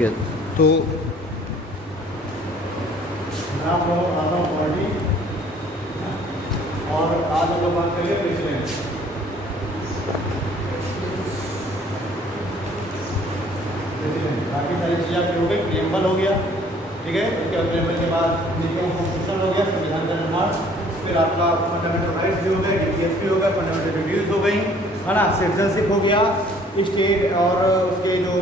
ठीक है। तो आप लोग आता हूँ बॉडी और आज हम लोग बात करेंगे प्रेसिडेंट। बाकी सारी चीज़ें आपकी हो गई, प्रियम्बल हो गया, ठीक है। उसके बाद प्रियम्बल के बाद कॉन्स्टिट्यूशन हो गया, संविधान का निर्माण, फिर आपका फंडामेंटल राइट्स भी हो गए, डीपीएस भी हो गया, फंडामेंटल ड्यूटीज हो गई, है ना, सिटीजनशिप हो गया, स्टेट और उसके जो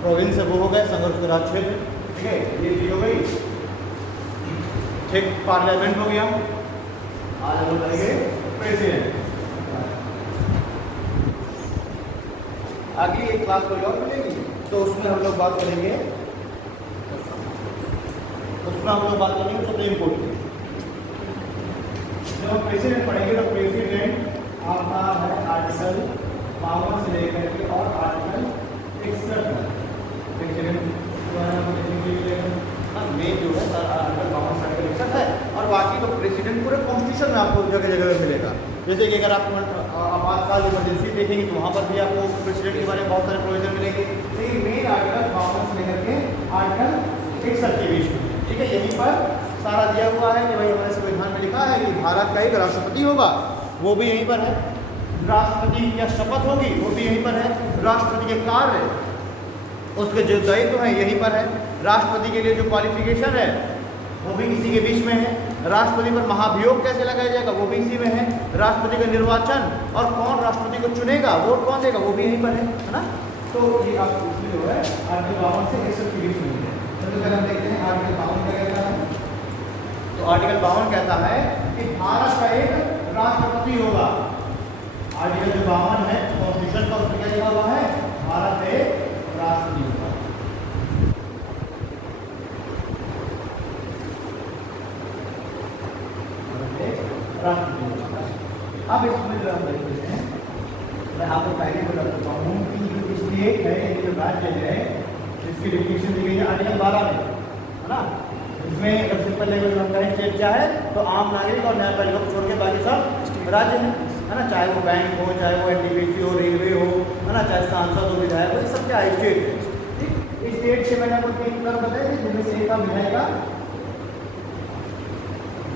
प्रोविंस है वो हो गए, संघ और उसके राज्य क्षेत्र, ठीक है, ये चीज़ हो गई, ठीक। पार्लियामेंट हो गया। आज हम लोग करेंगे प्रेसिडेंट। अगली एक क्लास कोई और मिलेगी तो उसमें हम लोग बात करेंगे, सुप्रीम कोर्ट की। जब हम प्रेसिडेंट पढ़ेंगे तो प्रेसिडेंट आपका है आर्टिकल 52 से लेकर के और आर्टिकल 61 तक। प्रेसिडेंट मेन जो है आर्टिकल 52 से लेकर 61 है, और बाकी तो प्रेसिडेंट पूरे कॉन्स्टिट्यूशन में आपको जगह जगह मिलेगा। जैसे कि अगर आप आपातकाल इमरजेंसी देखेंगे तो वहाँ पर भी आपको प्रेसिडेंट के बारे में बहुत सारे प्रोविजन मिलेंगे। लेकिन मेन आर्टिकल 52 से लेकर के आर्टिकल 61 के बीच में, ठीक है, यहीं पर सारा दिया हुआ है कि भाई हमारे संविधान में लिखा है कि भारत का एक राष्ट्रपति होगा, वो भी यहीं पर है। राष्ट्रपति की क्या शपथ होगी वो भी यहीं पर है। राष्ट्रपति के कार्य, उसके जो दायित्व है यहीं पर है। राष्ट्रपति के लिए जो क्वालिफिकेशन है वो भी इसी के बीच में है। राष्ट्रपति पर महाभियोग कैसे लगाया जाएगा वो भी इसी में है। राष्ट्रपति का निर्वाचन और कौन राष्ट्रपति को चुनेगा, वोट कौन देगा, वो भी यहीं पर है ना। तो ये आप इसमें जो है आर्टिकल 52 से 61 के बीच में है। सबसे पहले हम देखते हैं आर्टिकल 52 क्या कहता है। तो आर्टिकल 52 कहता है कि भारत का एक राष्ट्रपति होगा। आर्टिकल जो 52 है कॉन्स्टिट्यूशन का, उसमें क्या लिखा हुआ है, भारत एक राष्ट्रपति होगा। अब इसमें जो हम देखते हैं, मैं आपको पहले बता देता हूँ कि जो स्टेट है, जो राज्य है, इसकी डिफिनेशन दी गई है आर्टिकल 12 में, है ना। इसमें अगर सिंपल लेवल में हम कहें स्टेट क्या है तो आम नागरिक और न्यायपालिका को छोड़ के बाकी सब राज्य है ना। चाहे वो बैंक हो, चाहे वो एनटीपीसी हो, रेलवे हो, है ना, चाहे सांसद हो, विधायक हो, ये सब क्या है, स्टेट है। ठीक, स्टेट से मैंने आपको 3 तरह बताया कि जिनमें से एक था विधायिका,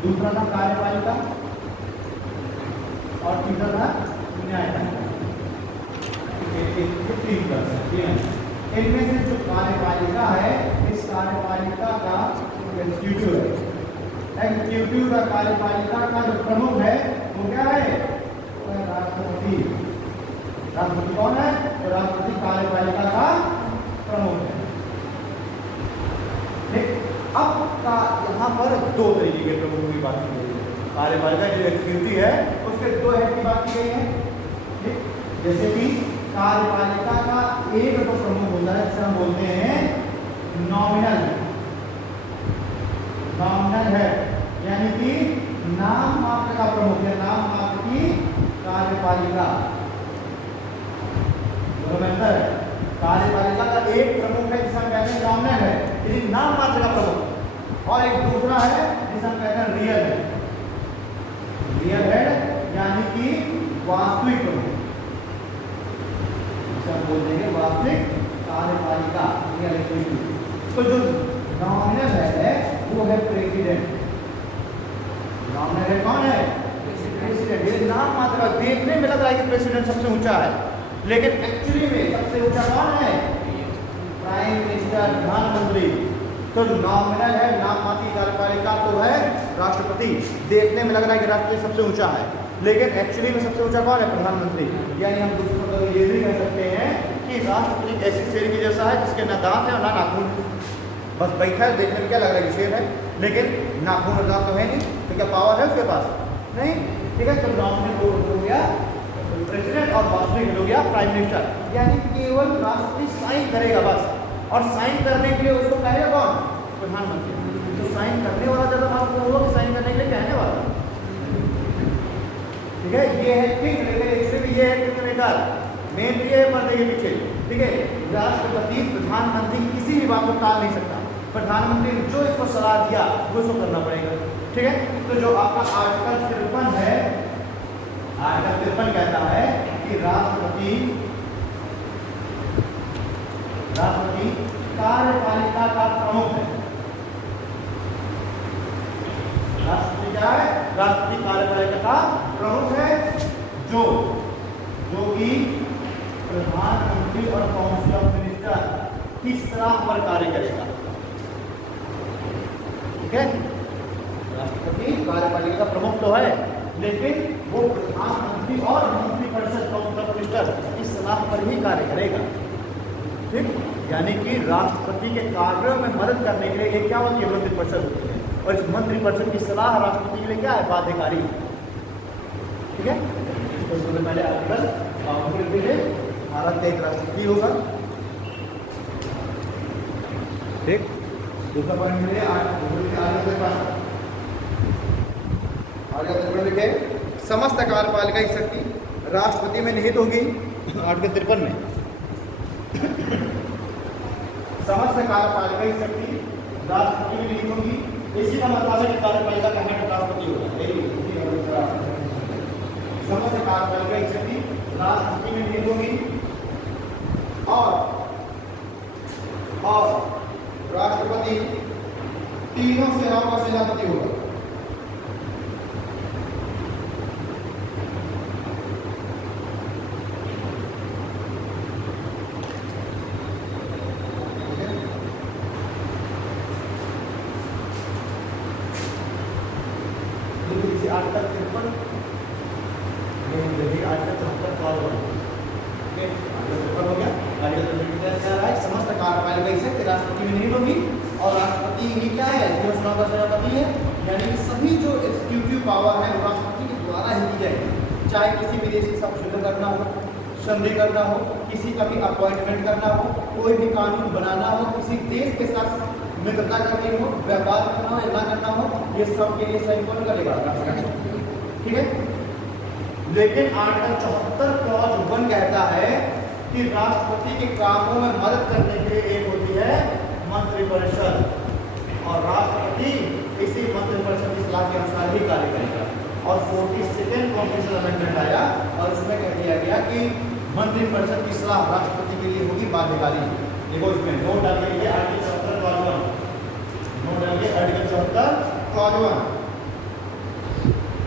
दूसरा था कार्यपालिका और तीसरा था न्यायपालिका। इनमें से जो कार्यपालिका है, इस कार्यपालिका का एग्जीक्यूटिव है। एग्जीक्यूटिव का कार्यपालिका का जो प्रमुख है वो क्या है, वो है राष्ट्रपति। राष्ट्रपति कौन है, तो राष्ट्रपति कार्यपालिका का प्रमुख है। अब का यहाँ पर 2 तरीके के प्रमुख की बात की गई है। कार्यपालिका जो एग्जीक्यूटिव है उसके 2 हेड की बात की गई है। ठीक, जैसे कि कार्यपालिका का एक तो प्रमुख होता है जिसे हम बोलते हैं नॉमिनल है, यानी कि नाम मात्र का प्रमुख या नाम मात्र की कार्यपालिका। कार्यपालिका का एक प्रमुख है जिसे हम कहते हैं नॉमिनल है, यानी नाम मात्र का प्रमुख, और एक दूसरा है जिसे हम कहते हैं रियल हेड, यानी कि वास्तविक प्रमुख, जिसे हम बोलते हैं वास्तविक कार्यपालिका। तो जो नॉमिनल है वो है प्रेसिडेंट। नॉमिनल है कौन है, प्रेसिडेंट। ये नाम मात्र देखने में लग रहा है कि प्रेसिडेंट सबसे ऊंचा है, लेकिन एक्चुअली में सबसे ऊंचा कौन है, प्राइम मिनिस्टर, प्रधानमंत्री। तो नॉमिनल है, नाम मात्र कार्यपालिका तो है राष्ट्रपति। देखने में लग रहा है कि राष्ट्रपति सबसे ऊंचा है, लेकिन एक्चुअली में सबसे ऊंचा कौन है, प्रधानमंत्री। यानी हम दूसरों को ये भी कह सकते हैं कि राष्ट्रपति ऐसी शेर के जैसा है जिसके ना दांत है और ना नाखून, बस बैठा है, देखने में क्या लग रहा है कि शेर है, लेकिन नाखून और दांत तो है नहीं, तो क्या पावर है उसके पास, नहीं। ठीक है, तो नॉमिनल हो गया प्रेसिडेंट और वास्तविक हो गया प्राइम मिनिस्टर। यानी केवल राष्ट्रपति साइन करेगा बस, और साइन करने के लिए उसको कहेगा कौन, प्रधानमंत्री। तो साइन करने वाला ज़्यादा महत्वपूर्ण होगा कि साइन करने के लिए कहने वाला। ठीक है, ये है किंग, लेकिन एक्चुअली ये है किंग मेकर, मेन तो ये है पर्दे के पीछे। ठीक है, राष्ट्रपति प्रधानमंत्री किसी भी बात को टाल नहीं सकता। प्रधानमंत्री ने जो इसको सलाह दिया वो इसको करना पड़ेगा। ठीक है, तो जो आपका आर्टिकल 53 है, आर्टिकल 53 कहता है कि राष्ट्रपति कार्यपालिका का प्रमुख है। राष्ट्रपति क्या है? राष्ट्रपति कार्यपालिका का प्रमुख है, जो कि प्रधानमंत्री और काउंसिल ऑफ मिनिस्टर की सलाह पर कार्य करेगा। ठीक है, राष्ट्रपति कार्यपालिका का प्रमुख तो है, लेकिन वो प्रधानमंत्री और मंत्रिपरिषद काउंसिल ऑफ मिनिस्टर की सलाह पर ही कार्य करेगा। ठीक, यानी कि राष्ट्रपति के कार्यों में मदद करने के लिए क्या होती है? मंत्रिपरिषद होती है, और इस मंत्रिपरिषद की सलाह राष्ट्रपति के लिए क्या है? बाध्यकारी। ठीक है, तो सबसे पहले आर्टिकल भारत का एक राष्ट्रपति होगा। ठीक, दूसरा पॉइंट मिले आर्टिकल लिखे समस्त कार्यपालिका की शक्ति राष्ट्रपति में निहित होगी। आर्टिकल 53 में समस्त कार्यपालिका की शक्ति राष्ट्रपति में निहित होगी। इसी का मतलब है कि कार्यपालिका का हेड राष्ट्रपति होगा। समस्त कार्यपालिका की शक्ति राष्ट्रपति में निहित होगी और राष्ट्रपति तीनों सेनाओं का सेनापति होगा। आर्टिकल 53 आर्टिकल 74 हो गया। आर्टिकल 53 क्या है? समस्त कार्यपालिका की शक्ति राष्ट्रपति में निहित होगी और राष्ट्रपति ही क्या है? जो चुनाव का सभापति है, यानी सभी जो एग्जीक्यूटिव पावर है वो राष्ट्रपति के द्वारा ही दी जाएगी। चाहे किसी विदेशी से संशोधन करना हो, संधि करना हो, किसी का भी अपॉइंटमेंट करना हो, कोई भी कानून बनाना हो, किसी देश के साथ मित्रता करनी हो, व्यापार करना हो या ना करना हो, ये सब के लिए सही कौन करेगा? ठीक है, लेकिन आर्टिकल 74 क्लॉज 1 कहता है कि राष्ट्रपति के कामों में मदद करने के लिए एक होती है मंत्रिपरिषद, और राष्ट्रपति इसी मंत्रिपरिषद की सलाह के अनुसार ही कार्य करेगा। और 42nd कॉन्स्टिट्यूशनल अमेंडमेंट आया और उसमें कह दिया गया कि मंत्रिपरिषद की सलाह राष्ट्रपति के लिए होगी बाध्यकारी। देखो इसमें नोट डाल के आर्टिकल 74 क्लॉज 1, नोट डाल के आर्टिकल 74 क्लॉज 1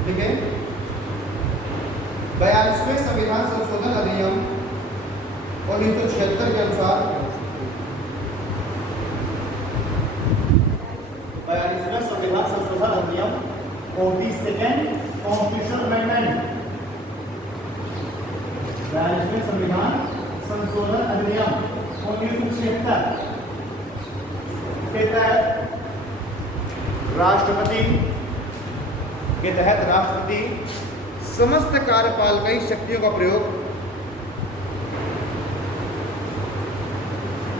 ठीक है। 42वें संविधान संशोधन अधिनियम 1976 के अनुसार 42वें संविधान संशोधन अधिनियम 42nd कॉन्स्टिट्यूशनल अमेंडमेंट 42वें संविधान संशोधन अधिनियम 1976 के तहत राष्ट्रपति के तहत राष्ट्रपति समस्त कार्यपालिकाई शक्तियों का प्रयोग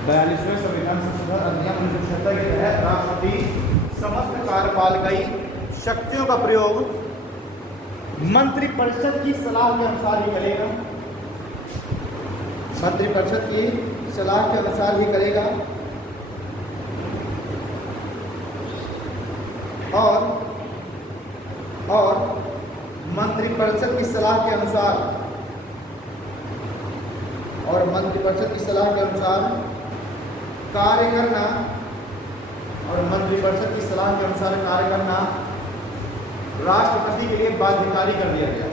42वें संविधान संशोधन अधिनियम 1976 के तहत राष्ट्रपति समस्त कार्यपालिकाई शक्तियों का प्रयोग मंत्रिपरिषद की सलाह के अनुसार ही करेगा। मंत्रिपरिषद की सलाह के अनुसार ही करेगा और मंत्रिपरिषद की सलाह के अनुसार कार्य करना राष्ट्रपति के लिए बाध्यकारी कर दिया गया।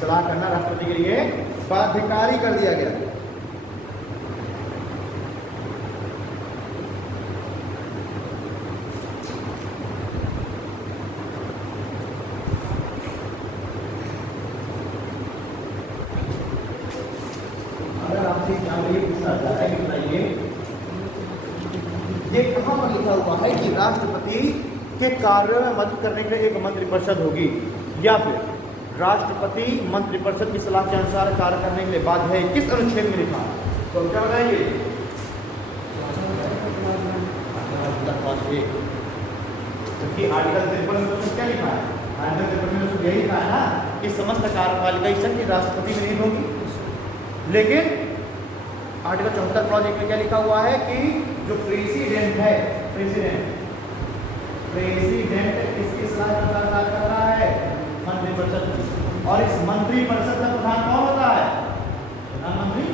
सलाह करना राष्ट्रपति के लिए बाध्यकारी कर दिया गया। ये कहां पर लिखा हुआ है कि राष्ट्रपति के कार्यों में मदद करने के लिए एक मंत्रिपरिषद होगी, या फिर राष्ट्रपति मंत्रिपरिषद की सलाह के अनुसार कार्य करने के लिए बाध्य है? किस अनुच्छेद में लिखा है? तो क्या बताएंगे? क्योंकि आर्टिकल 53 में क्या लिखा है? आर्टिकल 53 में यही लिखा है ना कि समस्त कार्यपालिका की शक्ति राष्ट्रपति में निहित होगी। लेकिन आर्टिकल 74 क्लॉज 1 में क्या लिखा हुआ है कि जो प्रेसिडेंट है, प्रेसिडेंट किसकी सलाह के अनुसार कार्य कर रहा है? मंत्रिपरिषद की। और इस मंत्री परिषद का प्रधान कौन होता है? प्रधानमंत्री।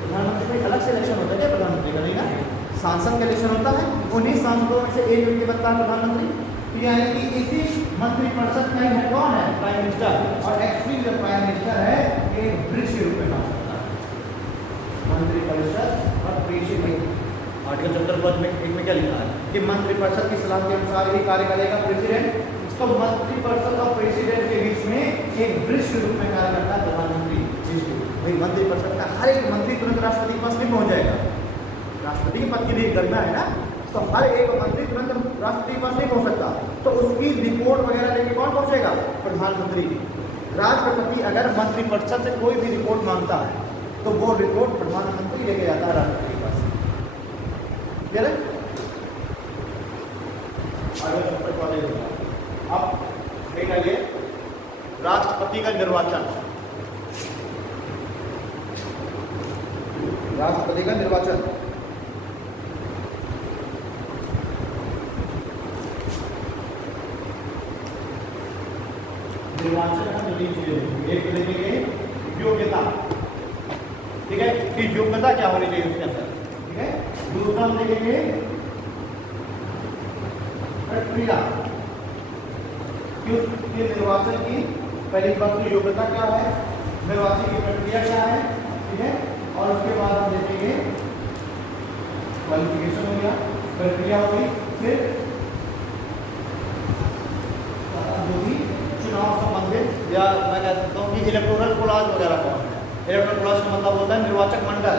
प्रधानमंत्री का अलग से इलेक्शन होता है क्या प्रधानमंत्री का? नहीं ना, सांसद का इलेक्शन होता है, उन्हीं सांसदों में से एक व्यक्ति बनता है प्रधानमंत्री। तो यानी कि इसी मंत्री परिषद का ही है कौन है? Prime minister. और एक्चुअली जो प्राइम मिनिस्टर है एक ब्रिज के रूप में काम करता है। मंत्री परिषद और प्रेसिडेंट, आर्टिकल 70 पद में एक में क्या लिखा है कि मंत्री परिषद की सलाह के अनुसार ही कार्य करेगा प्रेसिडेंट। तो मंत्री परिषद और प्रेसिडेंट के बीच में एक ब्रिज के रूप में कार्य करता है प्रधानमंत्री। भाई मंत्री परिषद का हर एक मंत्री तुरंत राष्ट्रपति के पास नहीं पहुंच जाएगा। राष्ट्रपति के पद की भी गरिमा है ना, तो हर एक मंत्री तुरंत राष्ट्रपति के पास नहीं पहुंच सकता, तो उसकी रिपोर्ट वगैरह लेके कौन पहुंचेगा? प्रधानमंत्री। राष्ट्रपति अगर मंत्री परिषद से कोई भी रिपोर्ट मांगता है तो वो रिपोर्ट प्रधानमंत्री लेके जाता है राष्ट्रपति के पास। अब देखा ये राष्ट्रपति का निर्वाचन, राष्ट्रपति का निर्वाचन निर्वाचन हम तीन चीजें, एक देखेंगे योग्यता, ठीक है, कि योग्यता क्या होनी चाहिए उसके अंदर, ठीक है। दूसरा हम देखेंगे प्रक्रिया, कि उसके निर्वाचन की पहली बात तो योग्यता क्या है, निर्वाचन की प्रक्रिया क्या है, ठीक है। और उसके बाद हम देखेंगे क्वालिफिकेशन हो गया, प्रक्रिया हो गई, फिर जो भी चुनाव संबंधित या मैं कह सकता हूँ कि इलेक्टोरल कोलाज वगैरह कौन है। इलेक्टोरल कोलाज का मतलब होता है निर्वाचक मंडल,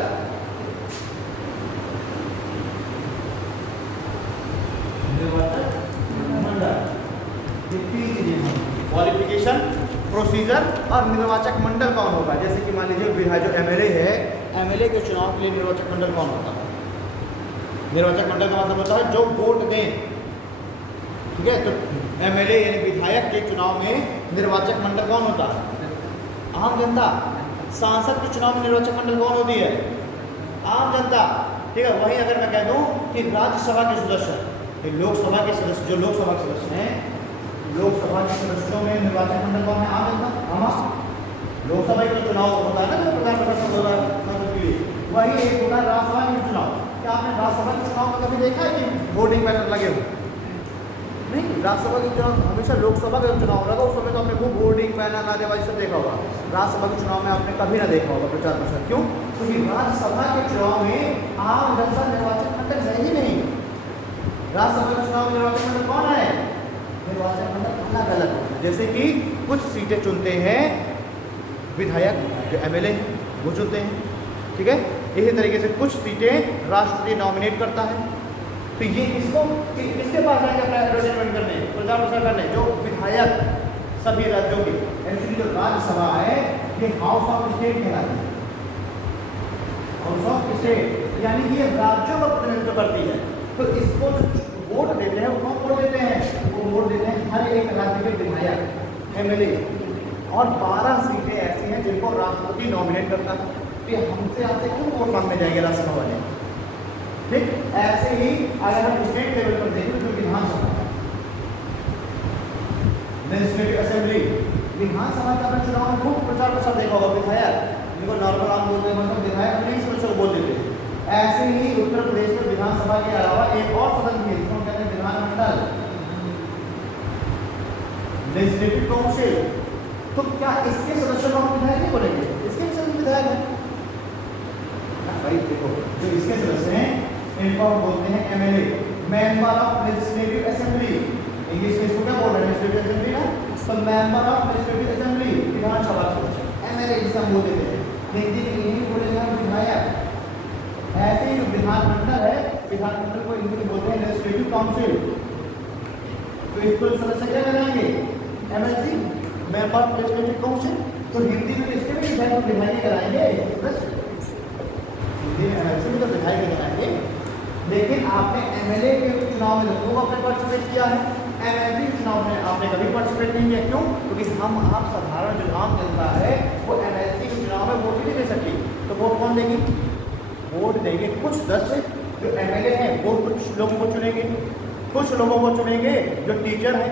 निर्वाचक मंडल, क्वालिफिकेशन, प्रोसीजर और निर्वाचक मंडल कौन होगा। जैसे कि मान लीजिए जो एमएलए है, एमएलए के चुनाव के लिए निर्वाचक मंडल कौन होता है? निर्वाचक मंडल का मतलब होता है जो वोट दें, ठीक है। तो एमएलए यानी विधायक के चुनाव में निर्वाचक मंडल कौन होता है? आम जनता। सांसद के चुनाव में निर्वाचक मंडल कौन होती है? आम जनता, ठीक है। वहीं अगर मैं कह दूं कि राज्यसभा के सदस्य, लोकसभा के सदस्य, जो लोकसभा के सदस्य हैं, लोकसभा के सदस्यों में निर्वाचक मंडल कौन है? आम जनता। हम लोकसभा का चुनाव होता है ना प्रधानमंत्री होता है संसद के लिए, वही एक होता है राज्यसभा के चुनाव। क्या आपने राज्यसभा के चुनाव में कभी देखा है कि वोटिंग पैटर्न लगे हुए? नहीं, राज्यसभा के चुनाव हमेशा लोकसभा का चुनाव लगा उस समय तो आपने खूब बोर्डिंग पैनल नारेबाजी सब देखा होगा। राज्यसभा के चुनाव में आपने कभी ना देखा होगा प्रचार प्रसार। क्यों? क्योंकि राज्यसभा के चुनाव में आम जनता निर्वाचक मंडल है ही नहीं। राज्यसभा के चुनाव में निर्वाचक मंडल कौन है? निर्वाचक मंडल अलग अलग होता है। जैसे कि कुछ सीटें चुनते हैं विधायक, जो एमएलए वो चुनते हैं, ठीक है। इसी तरीके से कुछ सीटें राष्ट्रपति नॉमिनेट करता है। तो ये किसके पास जाएंगे अपना एडवर्टाइजमेंट करने, प्रचार प्रसार करने? जो विधायक सभी राज्यों की, एक्चुअली जो राज्यसभा है ये हाउस ऑफ स्टेट कहलाती है। हाउस ऑफ स्टेट यानी ये राज्यों का प्रतिनिधित्व करती है। तो इसको जो वोट देते हैं वो कौन वोट देते हैं? वो वोट देते हैं हर एक राज्य के विधायक, एमएलए। और 12 सीटें ऐसी हैं जिनको राष्ट्रपति नॉमिनेट करता है। तो हमसे आपसे क्यों वोट मांगने जाएंगे राज्यसभा वाले? ठीक ऐसे ही अगर हम स्टेट लेवल पर देखें तो विधानसभा, लेजिस्लेटिव असेंबली, विधानसभा का अपने चुनाव में खूब प्रचार प्रसार देखा होगा। विधायक जिनको नॉर्मल आम बोलते हैं, मतलब विधायक नहीं सदस्यों को बोल देते हैं। ऐसे ही उत्तर प्रदेश में विधानसभा के अलावा एक और सदन भी है जिसको कहते हैं विधानमंडल, लेजिस्लेटिव काउंसिल। तो क्या इसके सदस्यों को हम विधायक नहीं बोलेंगे? इसके सदस्य विधायक है भाई। देखो जो इसके सदस्य हैं इनको हम बोलते हैं MLA, member of legislative assembly. English में इसको क्या बोल रहे हैं? लेजिस्लेटिव असेंबली ना। तो मेंबर ऑफ लेजिस्लेटिव असेंबली विधानसभा सदस्य, एमएलए जिसे हम बोल देते हैं। हिंदी में यही बोलेंगे हम विधायक। ऐसे ही जो विधानमंडल है, विधानमंडल को इंग्लिश में बोलते हैं लेजिस्लेटिव काउंसिल। तो इसको सदस्य क्या कराएंगे? MLC, member of legislative council. तो हिंदी में इसके भी विधायक कराएंगे, हिंदी में एमएलसी में तो विधायक कराएंगे। लेकिन आपने एमएलए के चुनाव में लोगों को आपने पार्टिसिपेट किया है, एमएलसी चुनाव में आपने कभी पार्टिसिपेट नहीं किया। क्यों? क्योंकि हम आप साधारण जो आम जनता है वो एमएलसी के चुनाव में वोट नहीं दे सकती। तो वोट कौन देगी? वोट देंगे कुछ सदस्य जो एमएलए हैं, वो कुछ लोगों को चुनेंगे, कुछ लोगों को चुनेंगे जो टीचर हैं,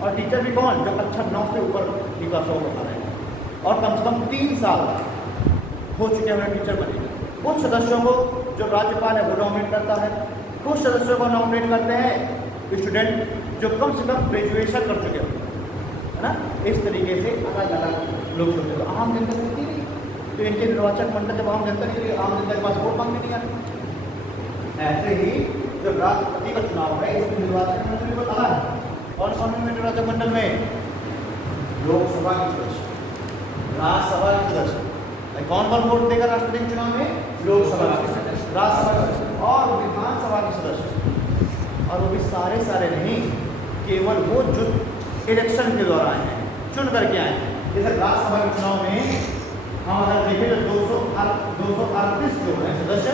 और टीचर भी कौन, जो कक्षा 9 से ऊपर की क्लासों को पढ़ा रहे हैं और कम से कम 3 साल हो चुके हैं टीचर बने। कुछ सदस्यों को जो राज्यपाल है वो नॉमिनेट करता है, कुछ सदस्यों को नॉमिनेट करते हैं स्टूडेंट जो कम से कम ग्रेजुएशन कर चुके हो, है ना। इस तरीके से अलग अलग लोग होते हैं। आम जनता होती नहीं, तो इनके निर्वाचक मंडल जब आम जनता नहीं, आम जनता के पास वोट मांगने नहीं आते। ऐसे ही जब राष्ट्रपति का चुनाव है इसमें निर्वाचक मंडल को कहा है, और कौन में निर्वाचक मंडल में लोकसभा के सदस्य, राज्यसभा के सदस्य, कौन कौन वोट देगा राष्ट्रपति के चुनाव में, लोकसभा के सदस्य, राज्यसभा के सदस्य और विधानसभा के सदस्य। और वो भी सारे नहीं, केवल वो जो इलेक्शन के द्वारा आए हैं, चुन करके आए हैं। जैसे राज्यसभा के चुनाव में हम अगर देखें तो 238 जो हैं सदस्य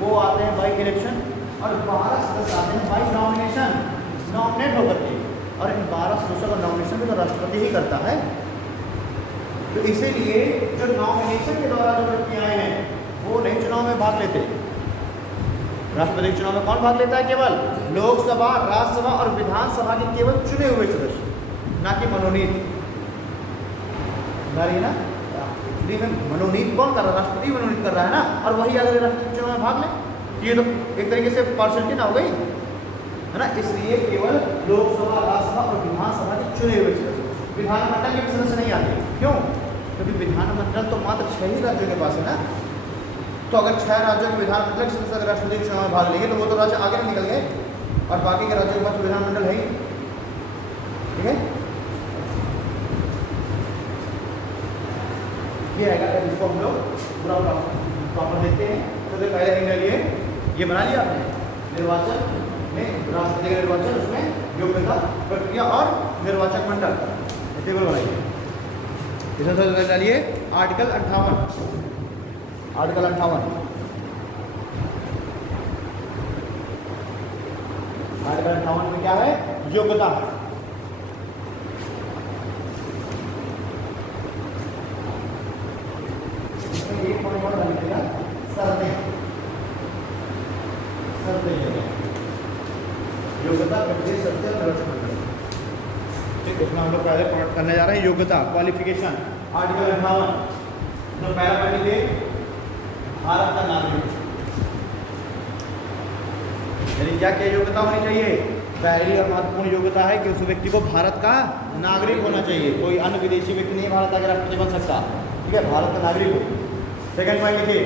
वो आते हैं बाई इलेक्शन, और 12 सदस्य आते हैं बाई नॉमिनेशन, नॉमिनेट होकर के। और इन 12 सदस्यों का नॉमिनेशन भी तो राष्ट्रपति ही करता है। तो इसीलिए जो नॉमिनेशन के द्वारा जो व्यक्ति आए हैं वो नहीं चुनाव में भाग लेते। राष्ट्रपति के चुनाव में कौन भाग लेता है, केवल लोकसभा, राज्यसभा और विधानसभा के केवल चुने हुए सदस्य, ना कि मनोनीत। ना मनोनीत कौन कर रहा है, राष्ट्रपति मनोनीत कर रहा है ना, और वही अगर राष्ट्रपति चुनाव में भाग ले, ये तो एक तरीके से पार्शलिटी ना हो गई, है ना। इसलिए केवल लोकसभा, राज्यसभा और विधानसभा के चुने हुए सदस्य, विधानमंडल के सदस्य नहीं आते। क्यों? क्योंकि विधानमंडल तो मात्र 6 ही राज्यों के पास है ना। तो अगर 6 राज्यों के विधानमंडल के सदस्य अगर राष्ट्रपति चुनाव में भाग लेंगे तो वो तो राज्य आगे नहीं निकल गए, और बाकी के राज्यों के पास विधानमंडल है ही। ठीक है, ये है जिसको हम लोग पूरा प्रॉपर देखते हैं। तो पहले ये बना लिया आपने, निर्वाचन में राष्ट्रपति का निर्वाचन, उसमें योग्यता, प्रक्रिया और निर्वाचक मंडल टेबल बनाइए। इसमें डालिए आर्टिकल 58, आर्टिकल 58, आर्टिकल 58 में क्या है, योग्यता। इसमें एक पॉइंट और डालिएगा, शर्तें, योग्यता, प्रक्रिया, शर्तें और निर्वाचन मंडल। ठीक, उसमें हम लोग पहले पार्ट करने जा रहे हैं योग्यता, क्वालिफिकेशन। आर्टिकल 58 जो पहला पढ़ लीजिए, भारत का नागरिक, यानी क्या क्या योग्यता होनी चाहिए। पहली और महत्वपूर्ण योग्यता है कि उस व्यक्ति को भारत का नागरिक होना चाहिए, कोई अन्य विदेशी व्यक्ति नहीं भारत का राष्ट्रपति बन सकता। ठीक है, भारत का नागरिक हो। सेकंड पॉइंट लिखिए,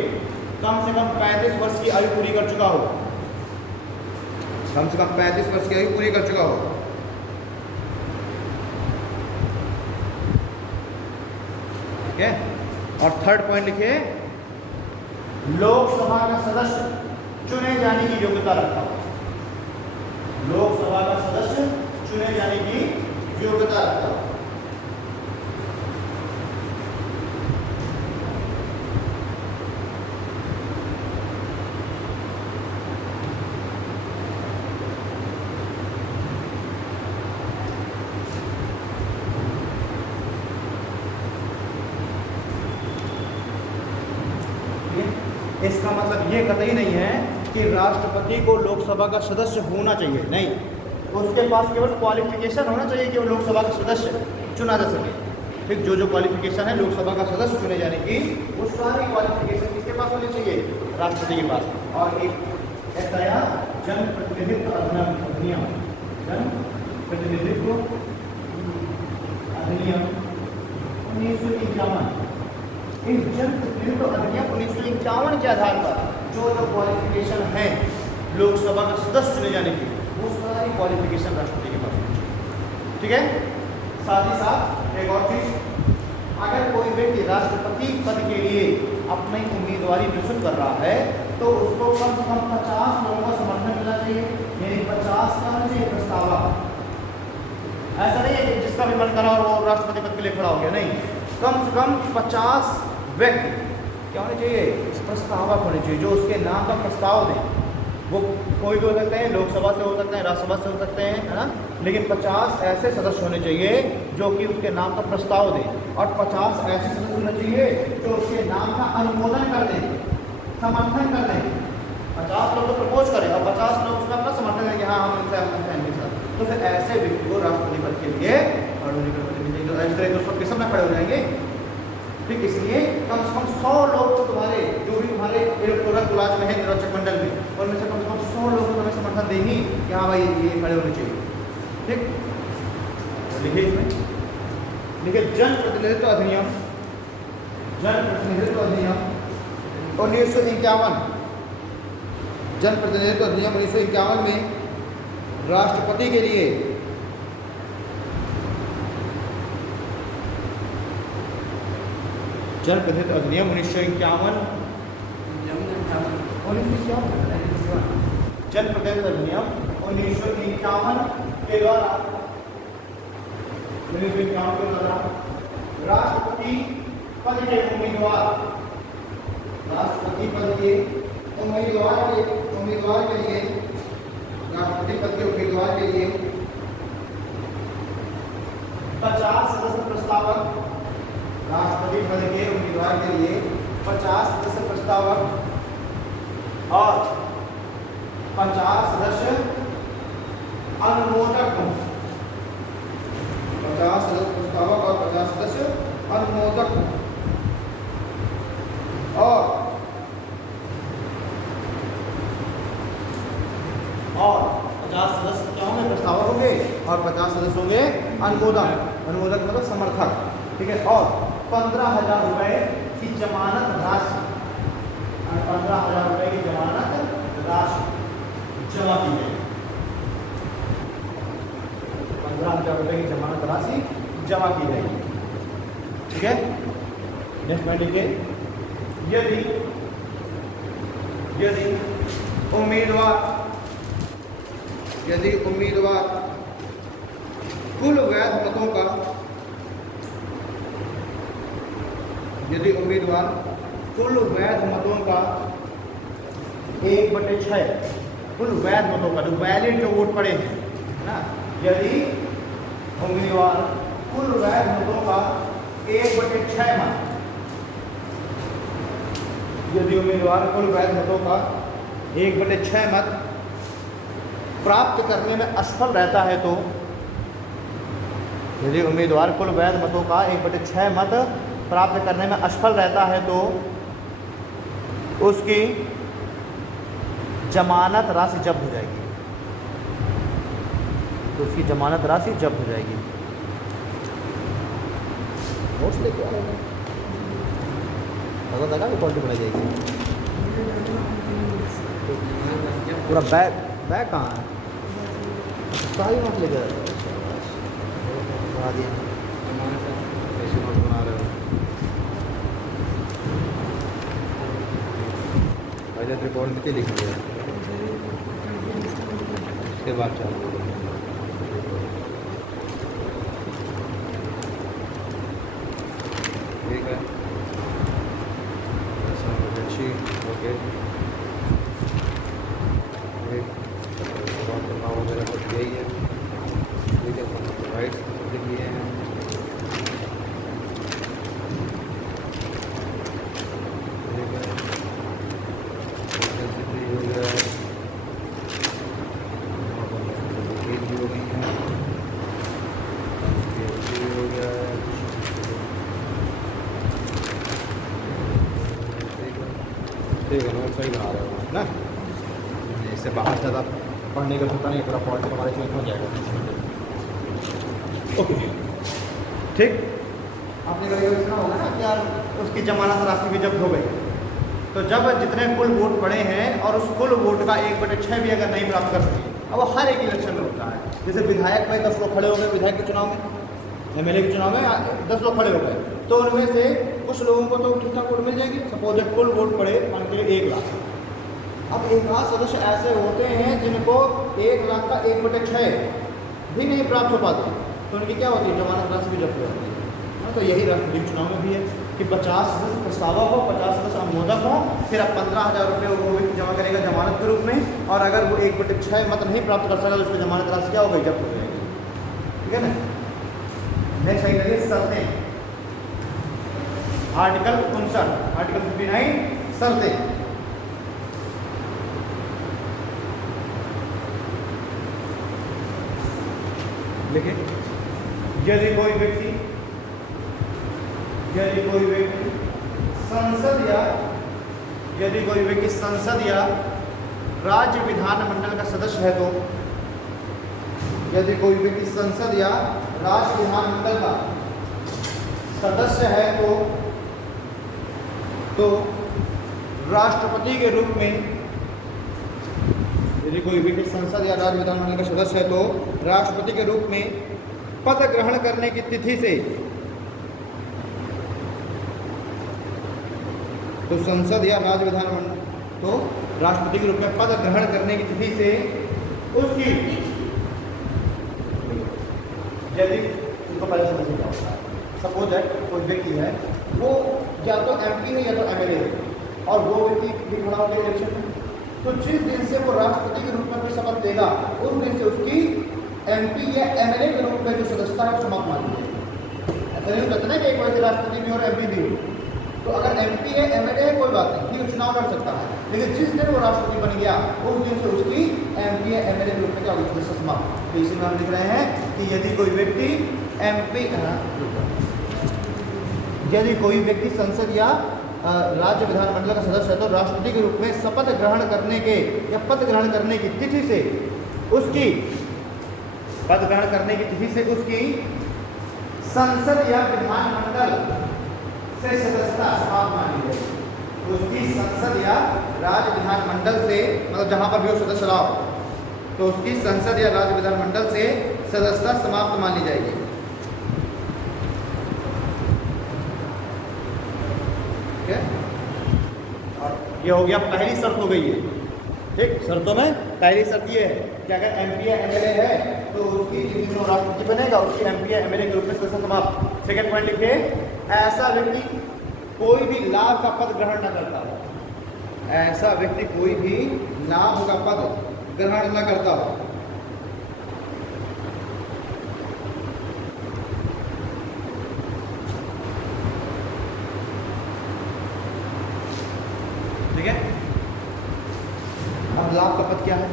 कम से कम 35 वर्ष की आयु पूरी कर चुका हो, कम से कम 35 वर्ष की आयु पूरी कर चुका हो। ठीक है, और थर्ड पॉइंट लिखिए, लोकसभा का सदस्य चुने जाने की योग्यता रखता हो, लोकसभा का सदस्य चुने जाने की योग्यता रखता हो। इसका मतलब ये कतई नहीं है कि राष्ट्रपति को लोकसभा का सदस्य होना चाहिए, नहीं, उसके पास केवल क्वालिफिकेशन होना चाहिए कि वो लोकसभा का सदस्य चुना जा सके। ठीक, जो जो क्वालिफिकेशन है लोकसभा का सदस्य चुने जाने की, वो सारी क्वालिफिकेशन किसके पास होनी चाहिए, राष्ट्रपति के पास। और एक ऐसा जन प्रतिनिधित्व अधिनियम, जन प्रतिनिधित्व अधिनियम 1951, इस जन प्रतिनिधित्व अधिनियम 1951 के आधार पर जो जो क्वालिफिकेशन है लोकसभा का सदस्य चुने जाने की, वो सारी क्वालिफिकेशन राष्ट्रपति के पास होनी चाहिए। ठीक है, साथ ही साथ एक और चीज, अगर कोई व्यक्ति राष्ट्रपति पद के लिए अपनी उम्मीदवारी प्रस्तुत कर रहा है तो उसको कम से कम 50 लोगों का समर्थन मिलना चाहिए, यानी 50 का चाहिए प्रस्तावा। ऐसा नहीं है कि जिसका भी मन करा और वो राष्ट्रपति पद के लिए खड़ा हो गया, नहीं, कम से कम 50 व्यक्ति क्या होने चाहिए, प्रस्तावक होने चाहिए, जो उसके नाम का प्रस्ताव दें। वो कोई भी हो सकते हैं, लोकसभा से हो सकते हैं, राज्यसभा से हो सकते हैं, है ना, लेकिन 50 ऐसे सदस्य होने चाहिए जो कि उसके नाम का प्रस्ताव दें, और 50 ऐसे सदस्य होने चाहिए जो उसके नाम का अनुमोदन कर दें, समर्थन कर दें। 50 लोग तो प्रपोज करें और 50 लोग उसमें अपना समर्थन करें कि हाँ हम इनसे सहमत हैं, तो फिर ऐसे व्यक्ति को राष्ट्रपति पद के लिए खड़े होने की अनुमति मिल जाएगी। इस तरह तो सब के सब ना खड़े हो जाएंगे। ठीक, इसलिए कम से कम 100 लोग तो तुम्हारे जो भी तुम्हारे इलेक्टोरल कोलाज में है निर्वाचक मंडल में, उनमें से कम 100 लोग तो तुम्हें समर्थन देंगे कि हाँ भाई ये खड़े होने चाहिए। ठीक, लिखिए इसमें, लिखिए जनप्रतिनिधित्व अधिनियम, जनप्रतिनिधित्व अधिनियम 1951, जनप्रतिनिधित्व अधिनियम 1951 में राष्ट्रपति के लिए जनप्रतिनिधित्व अधिनियम 1951 जनप्रतिनिधित्व अधिनियम 1951 के द्वारा राष्ट्रपति पद के उम्मीदवार, राष्ट्रपति पद के उम्मीदवार के लिए राष्ट्रपति पद के उम्मीदवार के लिए 50 सदस्य प्रस्तावक, राष्ट्रपति पद के उम्मीदवार के लिए 50 सदस्य प्रस्तावक और 50 सदस्य अनुमोदक हों, 50 सदस्य प्रस्तावक और 50 सदस्य अनुमोदक हों और 50 सदस्य क्या होंगे, प्रस्तावक होंगे और 50 सदस्य होंगे अनुमोदक, अनुमोदक मतलब समर्थक। ठीक है, और 15,000 रुपये की जमानत राशि, 15,000 रुपये की जमानत राशि जमा की गई, 15,000 रुपये की जमानत राशि जमा की गई। ठीक है, नेक्स्ट पॉइंट लिखिए, यदि उम्मीदवार कुल वैध मतों का, यदि उम्मीदवार कुल वैध मतों का 1/6, कुल वैध मतों का जो वैलिड जो वोट पड़े हैं ना, यदि उम्मीदवार कुल वैध मतों का 1/6 मत, यदि उम्मीदवार कुल वैध मतों का 1/6 मत प्राप्त करने में असफल रहता है तो, यदि उम्मीदवार कुल वैध मतों का 1/6 मत प्राप्त करने में असफल रहता है तो उसकी जमानत राशि जब्त हो जाएगी, तो उसकी जमानत राशि जब्त हो जाएगी। नोट्स लेके आ रहे हैं, अगर लगा भी क्वालिटी बनाई जाएगी। पूरा बैग कहाँ है, सारी नोट लेके बना दिया, कैसे नोट बना रहे हो, बजट रिपोर्ट में लिख दिया, उसके बाद चालू ठीक है। ओके, वगैरह कुछ यही है। ठीक है, राइट लिख लिए हैं। ठीक है, हो गया है, हो गई है, हो गया है। ठीक है, नोट सही बना रहे हो ना, इससे बाहर ज़्यादा पढ़ने का पता नहीं, पूरा पॉइंट हमारे चेंज हो जाएगा। ओके, ठीक, आपने कभी सुना होगा ना कि यार उसकी जमानत राशि भी जब्त हो गई, तो जब जितने कुल वोट पड़े हैं और उस कुल वोट का 1/6 भी अगर नहीं प्राप्त कर सके, अब वो हर एक इलेक्शन में होता है। जैसे विधायक में 10 लोग खड़े हो गए, विधायक के चुनाव में, MLA के चुनाव में 10 लोग खड़े हो गए, तो उनमें से कुछ लोगों को तो ठीक ठाक वोट मिल जाएगी। सपोज कुल वोट पड़े मान के 1 लाख, अब 1 लाख सदस्य ऐसे होते हैं जिनको 1 लाख का 1/6 भी नहीं प्राप्त हो पाती, तो उनकी क्या होती है, जमानत राशि भी जब्त हो जाती है। तो यही राष्ट्रपति चुनाव में भी है कि 50 सदस्य प्रस्तावक हो, 50 सदस्य अनुमोदक हो, फिर अब 15,000 रुपये वो व्यक्ति जमा करेगा जमानत के रूप में, और अगर वो 1/6 मत नहीं प्राप्त कर सका तो उसकी जमानत राशि क्या हो गई, जब्त हो जाएगी। ठीक है ना, नेक्स्ट सही लगे शर्तें, आर्टिकल 59, आर्टिकल 59 शर्तें। देखिए, यदि कोई व्यक्ति संसद या राज्य विधानमंडल का सदस्य है, तो यदि कोई व्यक्ति संसद या राज्य विधानमंडल का सदस्य है तो राष्ट्रपति के रूप में, यदि कोई व्यक्ति संसद या राज्य विधानमंडल का सदस्य है तो राष्ट्रपति के रूप में पद ग्रहण करने की तिथि से, तो संसद या राज्य विधानमंडल तो राष्ट्रपति के रूप में पद ग्रहण करने की तिथि से उसकी, यदि उसको पहले समझ क्या होता है, सपोज है कोई व्यक्ति है, वो या तो एमपी है या तो एमएलए है, और वो व्यक्ति भी खड़ा होकर इलेक्शन में, तो जिस दिन से वो राष्ट्रपति के रूप में अपनी शपथ देगा उस दिन से उसकी एमपी या एमएलए के रूप में जो सदस्यता है वो समाप्त मान ली जाएगी। ऐसा नहीं हो सकता ना कि एक वैसे राष्ट्रपति भी और एमपी भी हो, तो अगर एमपी है एमएलए है कोई बात नहीं, ठीक है, चुनाव लड़ सकता है, लेकिन जिस दिन वो राष्ट्रपति बन गया उस दिन से उसकी एमपी या एमएलए के रूप में क्या होगी, सदस्य समाप्त। तो इसी में हम लिख रहे हैं कि यदि कोई व्यक्ति संसद या राज्य विधानमंडल का सदस्य है तो राष्ट्रपति के रूप में शपथ ग्रहण करने के या पद ग्रहण करने की तिथि से उसकी संसद या विधानमंडल से सदस्यता समाप्त मानी जाएगी। उसकी संसद या राज्य विधानमंडल से, मतलब जहां पर भी वो सदस्य रहा हो, तो उसकी संसद या राज्य विधानमंडल से सदस्यता समाप्त मानी जाएगी। ठीक है, और ये हो गया, पहली शर्त हो गई है। ठीक, शर्तों में पहली शर्त ये है कि अगर एमपी या एमएलए है तो उसकी राष्ट्रपति बनेगा, उसकी एमपी या एमएलए के रूप में सदस्यता समाप्त। सेकंड पॉइंट लिखिए, ऐसा व्यक्ति कोई भी लाभ का पद ग्रहण न करता हो, ऐसा व्यक्ति कोई भी लाभ का पद ग्रहण न करता हो। ठीक है, अब लाभ का पद क्या है?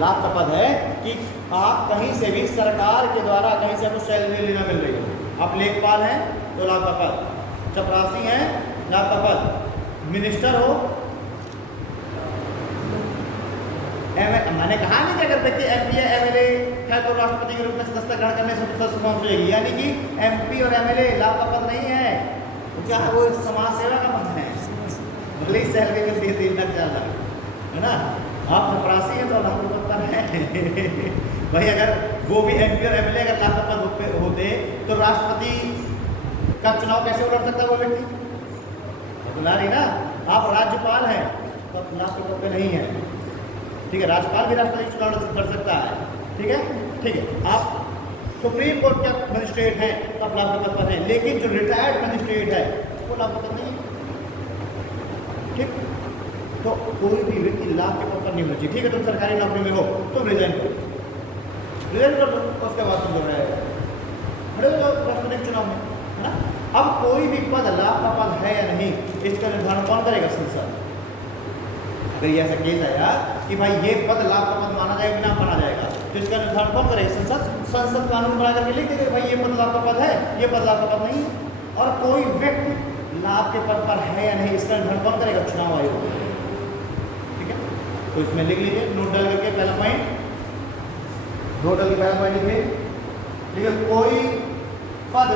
लाभ का पद है कि आप कहीं से भी सरकार के द्वारा कहीं से आपको सैलरी लेना मिल रही है। आप लेखपाल हैं तो लाभ का पद, चपरासी हैं लाभ का पद, मिनिस्टर हो, मैंने कहा नहीं कि अगर व्यक्ति एमपी या एमएलए है तो राष्ट्रपति के रूप में सदस्यता ग्रहण करने से पहुंच जाएगी, यानी कि एमपी और एमएलए लाभ का पद नहीं है, तो क्या है, वो समाज सेवा का पद है, भले ही सैलरी मिलती है 3 लाख 4 लाख, है ना। आप चपरासी हैं तो लाभ का पद पर है भाई, अगर वो भी एमपी और एमएलए अगर लाभ का पद होते तो राष्ट्रपति का चुनाव कैसे लड़ सकता है वो व्यक्ति? बुला रही ना, आप राज्यपाल हैं तो आप लाभ के पद पे नहीं है, ठीक है, राज्यपाल भी राष्ट्रपति चुनाव लड़ सकता है, ठीक है, आप सुप्रीम कोर्ट के मजिस्ट्रेट हैं तो आप लाभ का पद पर हैं, लेकिन जो रिटायर्ड मजिस्ट्रेट है वो लाभ का पद नहीं है। ठीक, तो कोई भी व्यक्ति लाभ के पद पर नहीं होना चाहिए। ठीक है, तुम सरकारी नौकरी में हो, तुम रिजाइन कर दो, उसके बाद तुम जो है खड़े हो जाओ राष्ट्रपति चुनाव में, है ना। अब कोई भी पद लाभ का पद है या नहीं, इसका निर्धारण कौन करेगा? संसद। अगर ये ऐसा केस आया कि भाई ये पद लाभ का पद माना जाएगा कि ना माना जाएगा, तो इसका निर्धारण कौन करेगा? संसद कानून बना करके लिख देगा भाई ये पद लाभ का पद है, ये पद लाभ का पद नहीं है। और कोई व्यक्ति लाभ के पद पर है या नहीं, इसका निर्धारण कौन करेगा? चुनाव आयोग। ठीक है, तो इसमें लिख लीजिए, नोट डाल करके पहला पॉइंट लिखिए। ठीक है, कोई पद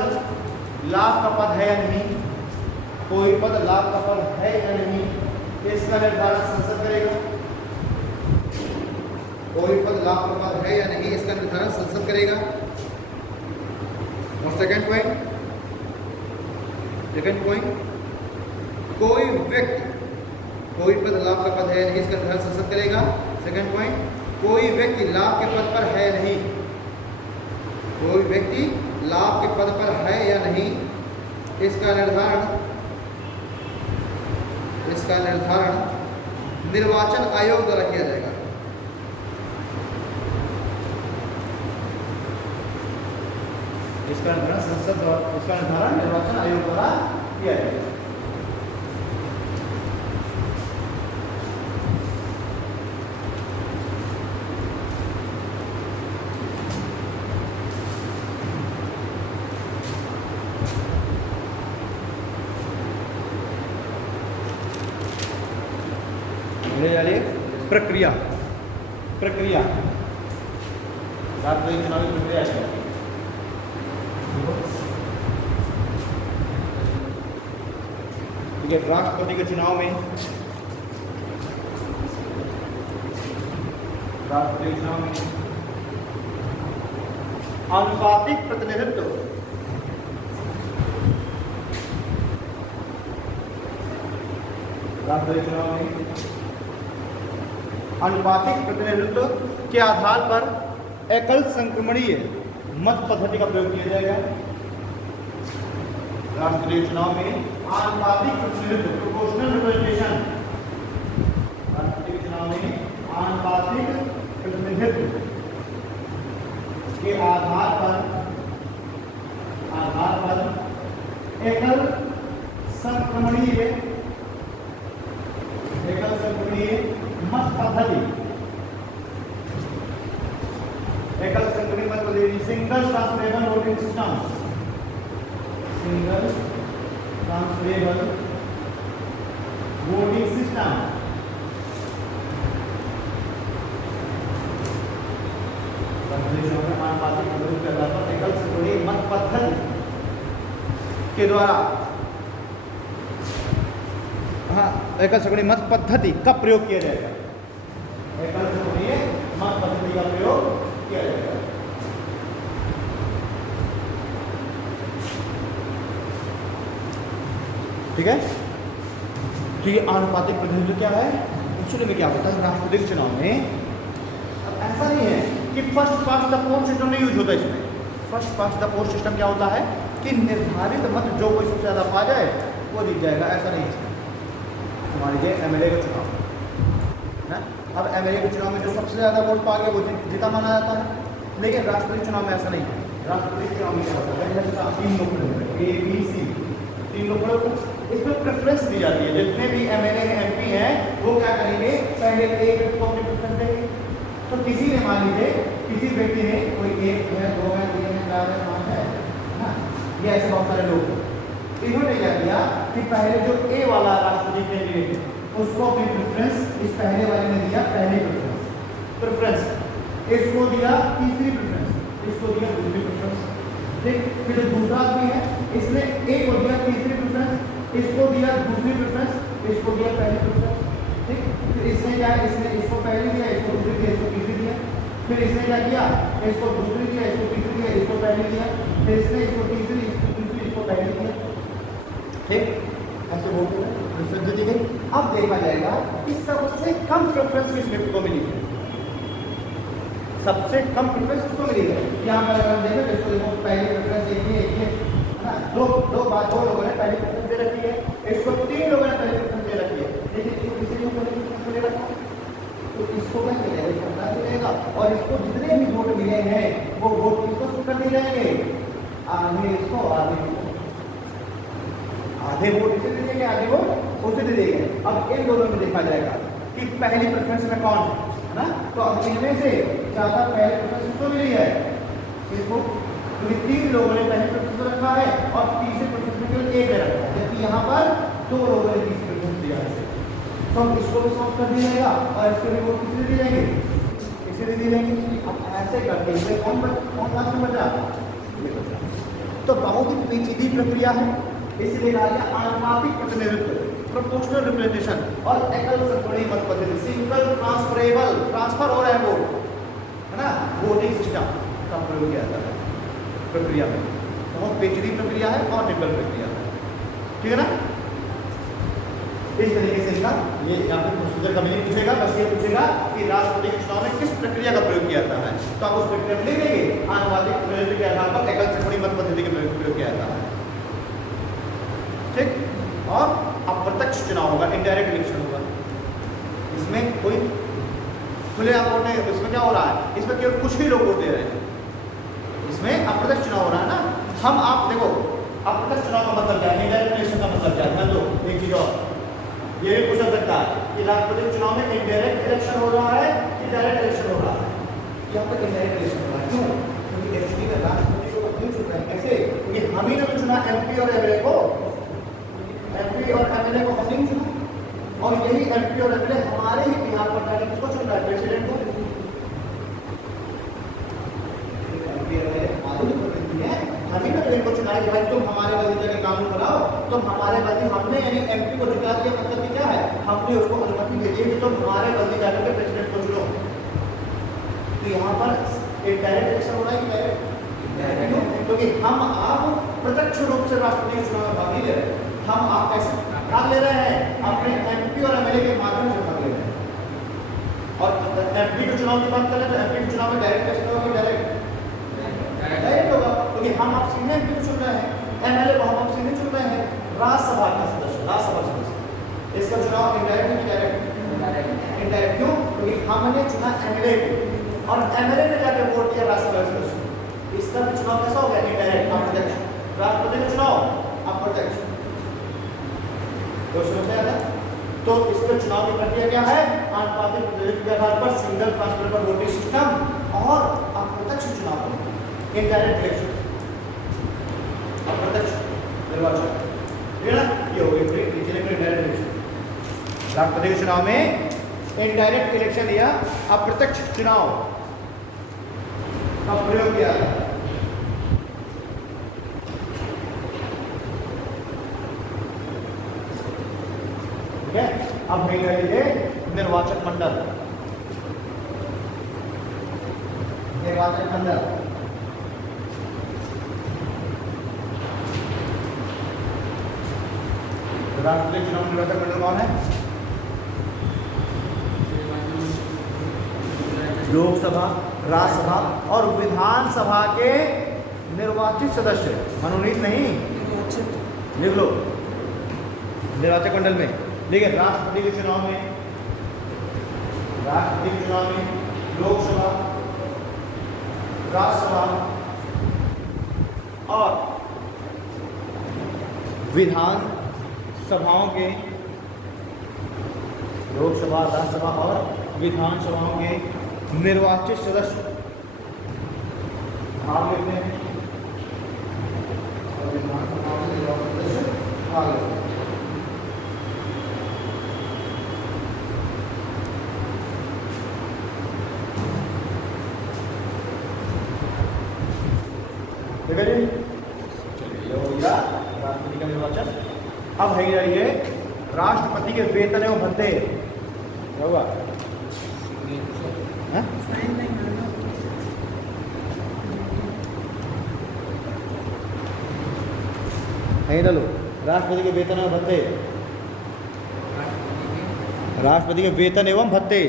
लाभ का पद है या नहीं, कोई पद लाभ का पद है या नहीं, इसका निर्धारण संसद करेगा। कोई पद लाभ का पद है या नहीं, इसका निर्धारण संसद करेगा। और सेकंड पॉइंट, कोई व्यक्ति कोई पद लाभ का पद है या नहीं, इसका निर्धारण संसद करेगा। सेकंड पॉइंट, कोई व्यक्ति लाभ के पद पर है या नहीं, कोई व्यक्ति लाभ के पद पर है या नहीं, इसका निर्धारण निर्वाचन आयोग द्वारा किया जाएगा। इसका निर्धारण संसद द्वारा, इसका निर्धारण निर्वाचन आयोग द्वारा किया जाएगा। ले जा रही प्रक्रिया, प्रक्रिया राष्ट्रपति चुनाव की प्रक्रिया है। ठीक है, राष्ट्रपति के चुनाव में आनुपातिक प्रतिनिधित्व, राष्ट्रपति चुनाव में आनुपातिक प्रतिनिधित्व के आधार पर एकल संक्रमणीय मत पद्धति का प्रयोग किया जाएगा। राष्ट्रपति चुनाव में आनुपातिक प्रतिनिधित्व, प्रोपोर्शनल रिप्रेजेंटेशन, राष्ट्रपति चुनाव में आनुपातिक प्रतिनिधित्व के आधार पर एकल संक्रमणीय मत पद्धति, एकल संक्रमणीय मत पद्धति, single transferable voting system, single transferable voting system, आनुपातिक प्रतिनिधित्व के आधार पर एकल संक्रमणीय मत पद्धति के द्वारा, हाँ, एकल संक्रमणीय मत पद्धति का प्रयोग किया जाएगा। एकल संक्रमणीय मत पद्धति का प्रयोग किया जाएगा। ठीक है, तो ये आनुपातिक प्रतिनिधित्व क्या है? एक्चुअली में क्या होता है राष्ट्रपति चुनाव में, अब ऐसा नहीं है कि first past the post system नहीं यूज होता। इसमें first past the post system क्या होता है कि निर्धारित मत जो कोई सबसे ज़्यादा पा जाए वो जीत जाएगा, ऐसा नहीं है। मान लीजिए एमएलए का चुनाव है, अब एमएलए के चुनाव में जो सबसे ज़्यादा वोट पा गया वो जीता माना जाता है। लेकिन राष्ट्रपति चुनाव में ऐसा नहीं है। राष्ट्रपति चुनाव में क्या होता है, तीन लोग ए बी सी, तीन लोग इसमें प्रेफरेंस दी जाती है। जितने भी एमएलए एमपी हैं वो क्या करेंगे, पहले एक व्यक्ति को अपनी प्रेफरेंस देंगे। तो किसी ने मान लीजिए किसी व्यक्ति ने कोई 1 है 2 है 3 है 4 है 5 है ना, ये ऐसे बहुत सारे लोग हैं। इन्होंने क्या किया कि पहले जो ए वाला राष्ट्रपति कैंडिडेट उसको अपनी प्रेफरेंस इस पहले वाले ने दिया, पहली प्रेफरेंस इसको दिया, तीसरी प्रेफरेंस इसको दिया, दूसरी प्रेफरेंस। ठीक, फिर जो दूसरा आदमी है इसने ए को दिया तीसरी प्रेफरेंस, इसको दिया दूसरी प्रेफरेंस, इसको दिया पहली प्रेफरेंस। ठीक, फिर इसने क्या, इसने इसको पहली दिया, इसको दूसरी दिया, इसको तीसरी दिया। फिर इसने क्या किया, इसको दूसरी दिया, इसको तीसरी दिया, इसको पहली दिया। फिर इसने इसको तीसरी, इसको तीसरी, इसको पहली दिया। ठीक, ऐसे वोट प्रेफरेंस दी गई। अब देखा जाएगा कि सबसे कम प्रेफरेंस किस व्यक्ति को मिली है, सबसे कम प्रेफरेंस किसको मिली है। यहाँ पर अगर देखो जिसको देखो पहली प्रेफरेंस देखिए है ना, दो लोगों ने पहली प्रेफरेंस दे रखी है, इसको 3 लोगों ने पहली प्रेफरेंस दे रखी है, लेकिन इसको किसी ने पहली प्रेफरेंस दे रखा, तो इसको क्या मिलेगा, और इसको जितने भी वोट मिले हैं वो वोट किसको कर दिए जाएंगे, आधे इसको आधे इसको, आधे वोट इसे दे देंगे, आधे वोट उसे दे देंगे। अब इन दोनों में देखा जाएगा कि पहली प्रेफरेंस में कौन है ना, तो अब इनमें से ज्यादा पहली प्रेफरेंस किसको मिली है, इसको, क्योंकि 3 लोगों ने पहली प्रेफरेंस रखा है और तीसरी प्रेफरेंस में केवल 1 ने रखा है, जबकि यहाँ पर 2 लोगों ने तीसरी प्रेफरेंस दिया है। तो हम इसको भी सॉल्व कर दिया जाएगा और इसके भी वोट किसने दिए जाएंगे, इसे दे देंगे। अब ऐसे करके इसमें कौन लास्ट में बचा, तो बहुत ही पेचीदी प्रक्रिया है। इसलिए आनुपातिक प्रतिनिधित्व, प्रोपोर्शनल रिप्रेजेंटेशन और एकल संक्रमणीय मत पद्धति, सिंगल ट्रांसफरेबल, ट्रांसफर हो रहा है वोट है ना, वोटिंग सिस्टम का प्रयोग किया जाता है प्रक्रिया में। बहुत पेचीदी प्रक्रिया है और डिफिकल्ट प्रक्रिया है। ठीक है ना, इस तरीके से इसका ये यहाँ पे प्रोसीजर का मीनिंग पूछेगा, बस ये पूछेगा कि राष्ट्रपति के चुनाव में किस प्रक्रिया का प्रयोग किया जाता है, तो आप उस प्रक्रिया में लिखेंगे आनुपातिक प्रतिनिधित्व के आधार पर एकल संक्रमणीय मत पद्धति का प्रयोग किया जाता है। ठीक, और अप्रत्यक्ष चुनाव होगा, इनडायरेक्ट इलेक्शन होगा। इसमें कोई खुले आप वोट नहीं, इसमें क्या हो रहा है, इसमें केवल कुछ ही लोग वोट दे रहे हैं। इसमें अप्रत्यक्ष चुनाव हो रहा है ना, हम आप देखो अप्रत्यक्ष चुनाव का मतलब क्या है, इनडायरेक्ट इलेक्शन का मतलब क्या है। मैं तो एक चीज और ये भी पूछा सकता है कि राष्ट्रपति चुनाव में इनडायरेक्ट इलेक्शन हो रहा है कि डायरेक्ट इलेक्शन हो रहा है। यहाँ पर इनडायरेक्ट इलेक्शन हो रहा है, क्यों, क्योंकि एक्चुअली में राष्ट्रपति को क्यों चुन रहे हैं, कैसे, क्योंकि हम ही ने तो चुना एमपी और एमएलए को, एमपी और एमएलए को हम नहीं चुना, और यही एमपी और एमएलए हमारे ही बिहार पर जाके किसको चुन रहा है? प्रेसिडेंट को। एमपी एमएलए हमारे ही प्रतिनिधि हैं, हम ही प्रेसिडेंट को चुनाए कि भाई तुम हमारे वाली जगह कानून बनाओ, तुम हमारे वाली, हमने यानी एमपी को अधिकार दिया, मतलब कि क्या है, हमने उसको अनुमति दे दी कि तुम हमारे वाली जाकर के प्रेसिडेंट को चुनो। तो यहाँ पर एक डायरेक्ट इलेक्शन हो रहा है कि डायरेक्ट? क्यों? क्योंकि हम आप प्रत्यक्ष रूप से राष्ट्रपति चुनाव में भाग नहीं ले रहे, हम आप कैसे भाग ले रहे हैं? अपने एमपी और एमएलए के माध्यम से भाग ले रहे हैं। और एमपी के चुनाव की बात करें तो एमपी के चुनाव में डायरेक्ट इलेक्शन होगा कि डायरेक्ट होगा, क्योंकि हम आप सीधे एमपी को चुन रहे हैं, एमएलए को हम आप सीधे चुन रहे हैं। राज्यसभा का सदस्य, राज्यसभा सदस्य, इसका चुनाव इनडायरेक्ट है कि डायरेक्ट? इनडायरेक्ट। क्यों? क्योंकि हमने चुना एमएलए को और एमएलए ने जाकर वोट दिया राज्यसभा सदस्य। इसका भी चुनाव कैसा हो गया? इनडायरेक्ट, अप्रत्यक्ष। राष्ट्रपति का चुनाव अप्रत्यक्ष। तो इसके चुनाव की प्रक्रिया क्या है? आनुपातिक प्रतिनिधित्व के आधार पर single cast paper voting system और अप्रत्यक्ष चुनाव, इनडायरेक्ट इलेक्शन, अप्रत्यक्ष निर्वाचन, ठीक है ना? ये हो गई इनडायरेक्ट इलेक्शन। राष्ट्रपति के चुनाव में इनडायरेक्ट इलेक्शन या अप्रत्यक्ष चुनाव का प्रयोग किया। ठीक है, अब नहीं लीजिए निर्वाचन मंडल। निर्वाचन मंडल राष्ट्रीय चुनाव निर्वाचन मंडल कौन है? लोकसभा, राज्यसभा और विधानसभा के निर्वाचित सदस्य, मनोनीत नहीं, लिख लो निर्वाचन मंडल में। देखिए राष्ट्रपति के चुनाव में, लोकसभा, राज्यसभा और विधान सभाओं के, लोकसभा, राज्यसभा और विधानसभाओं के निर्वाचित सदस्य भाग लेते हैं और विधानसभाओं के निर्वाचित सदस्य भाग लेते हैं। ठीक है जी, चलिए हो गया राष्ट्रपति का निर्वाचन। अब है जाइए राष्ट्रपति के वेतन एवं भत्ते। क्या हुआ? नहीं डालो, राष्ट्रपति के वेतन एवं भत्ते, राष्ट्रपति के वेतन एवं भत्ते।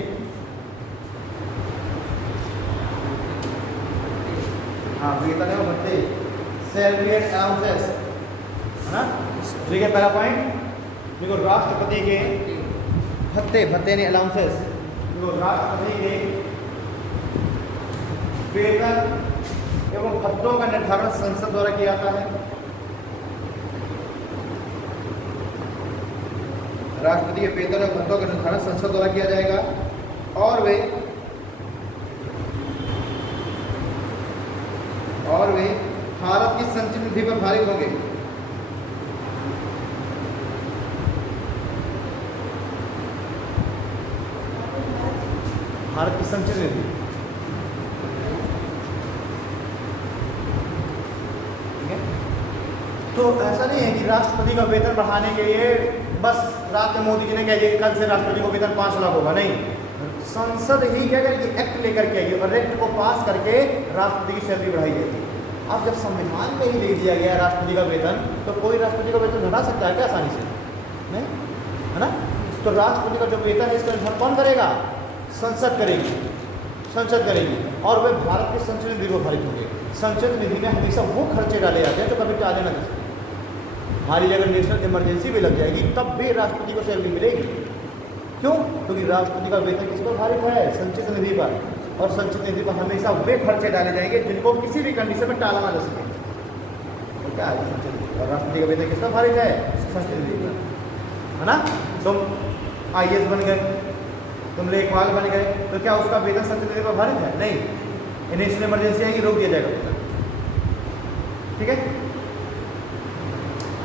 हाँ, वेतन एवं भत्ते, सैलरी एंड अलाउंसेस, है ना? ठीक है, पहला पॉइंट देखो, राष्ट्रपति के भत्ते, भत्ते ने अलाउंसेस, देखो राष्ट्रपति के वेतन एवं भत्तों का निर्धारण संसद द्वारा किया जाता है। राष्ट्रपति के वेतन और भत्तों का निर्धारण संसद द्वारा किया जाएगा और वे भारत की संचित निधि पर भारित होंगे। भारत की संचित निधि, ठीक है? तो ऐसा नहीं है कि राष्ट्रपति का वेतन बढ़ाने के लिए बस रात में मोदी जी ने कह दिया कल से राष्ट्रपति को वेतन 5 लाख होगा, नहीं। संसद ही क्या करेगी? एक्ट लेकर के आएगी और एक्ट को पास करके राष्ट्रपति की सैलरी बढ़ाई जाएगी। अब जब संविधान में ही लिख दिया गया है राष्ट्रपति का वेतन, तो कोई राष्ट्रपति का वेतन घटा सकता है क्या आसानी से? नहीं, है ना? तो राष्ट्रपति का जो वेतन है इसका निर्धारण कौन करेगा? संसद करेगी, संसद करेगी और वे भारत की संचित निधि को भारित होंगे। संचित निधि में हमेशा वो खर्चे डाले जाते हैं जो कभी टाले ना जा सके। हमारी अगर नेशनल इमरजेंसी भी लग जाएगी तब भी राष्ट्रपति को सैलरी मिलेगी। क्यों? क्योंकि राष्ट्रपति का वेतन किस पर भारित है? संचित निधि पर, और संचित निधि पर हमेशा वे खर्चे डाले जाएंगे जिनको किसी भी कंडीशन में टाला ना जा सके। तो क्या है संचित निधि? और राष्ट्रपति का वेतन किस पर भारित है? संचित निधि पर, है ना? तुम IAS बन गए, तुम लेखपाल बन गए, तो क्या उसका वेतन संचित निधि पर भारित है? नहीं। नेशनल इमरजेंसी आएगी, रोक दिया जाएगा वेतन। ठीक है?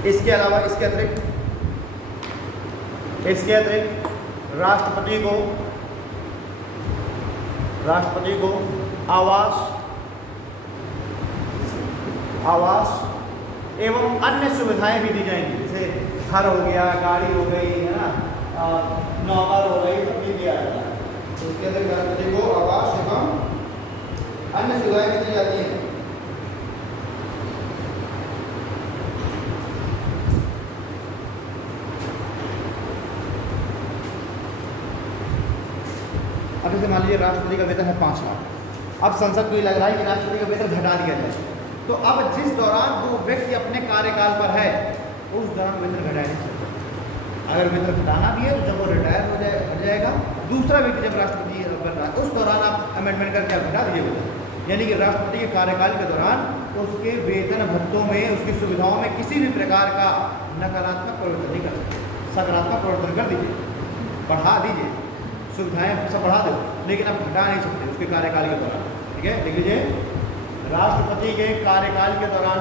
इसके अलावा, इसके अतिरिक्त इसके अतिरिक्त राष्ट्रपति को आवास एवं अन्य सुविधाएं भी दी जाएंगी, जैसे घर हो गया, गाड़ी हो गई, है ना, नौकर हो गई, सब भी दिया जाता है। तो उसके अंदर राष्ट्रपति को आवास एवं अन्य सुविधाएं भी दी जाती हैं। अब जैसे मान लीजिए राष्ट्रपति का वेतन है 5 लाख, अब संसद को ये लग रहा है कि राष्ट्रपति का वेतन घटा दिया जाए, तो अब जिस दौरान वो व्यक्ति अपने कार्यकाल पर है उस दौरान वेतन घटाया नहीं सकता। अगर वेतन घटाना भी है तो जब वो रिटायर हो जाएगा, दूसरा व्यक्ति जब राष्ट्रपति बन रहा है उस दौरान आप अमेंडमेंट करके आप घटा दीजिए वेतन। यानी कि राष्ट्रपति के कार्यकाल के दौरान उसके वेतन भत्तों में, उसकी सुविधाओं में किसी भी प्रकार का नकारात्मक परिवर्तन नहीं कर सकते, सकारात्मक परिवर्तन कर दीजिए, बढ़ा दीजिए, सुविधाएं सब बढ़ा दो, लेकिन आप घटा नहीं सकते उसके कार्यकाल के दौरान। ठीक है, देख लीजिए, राष्ट्रपति के कार्यकाल के दौरान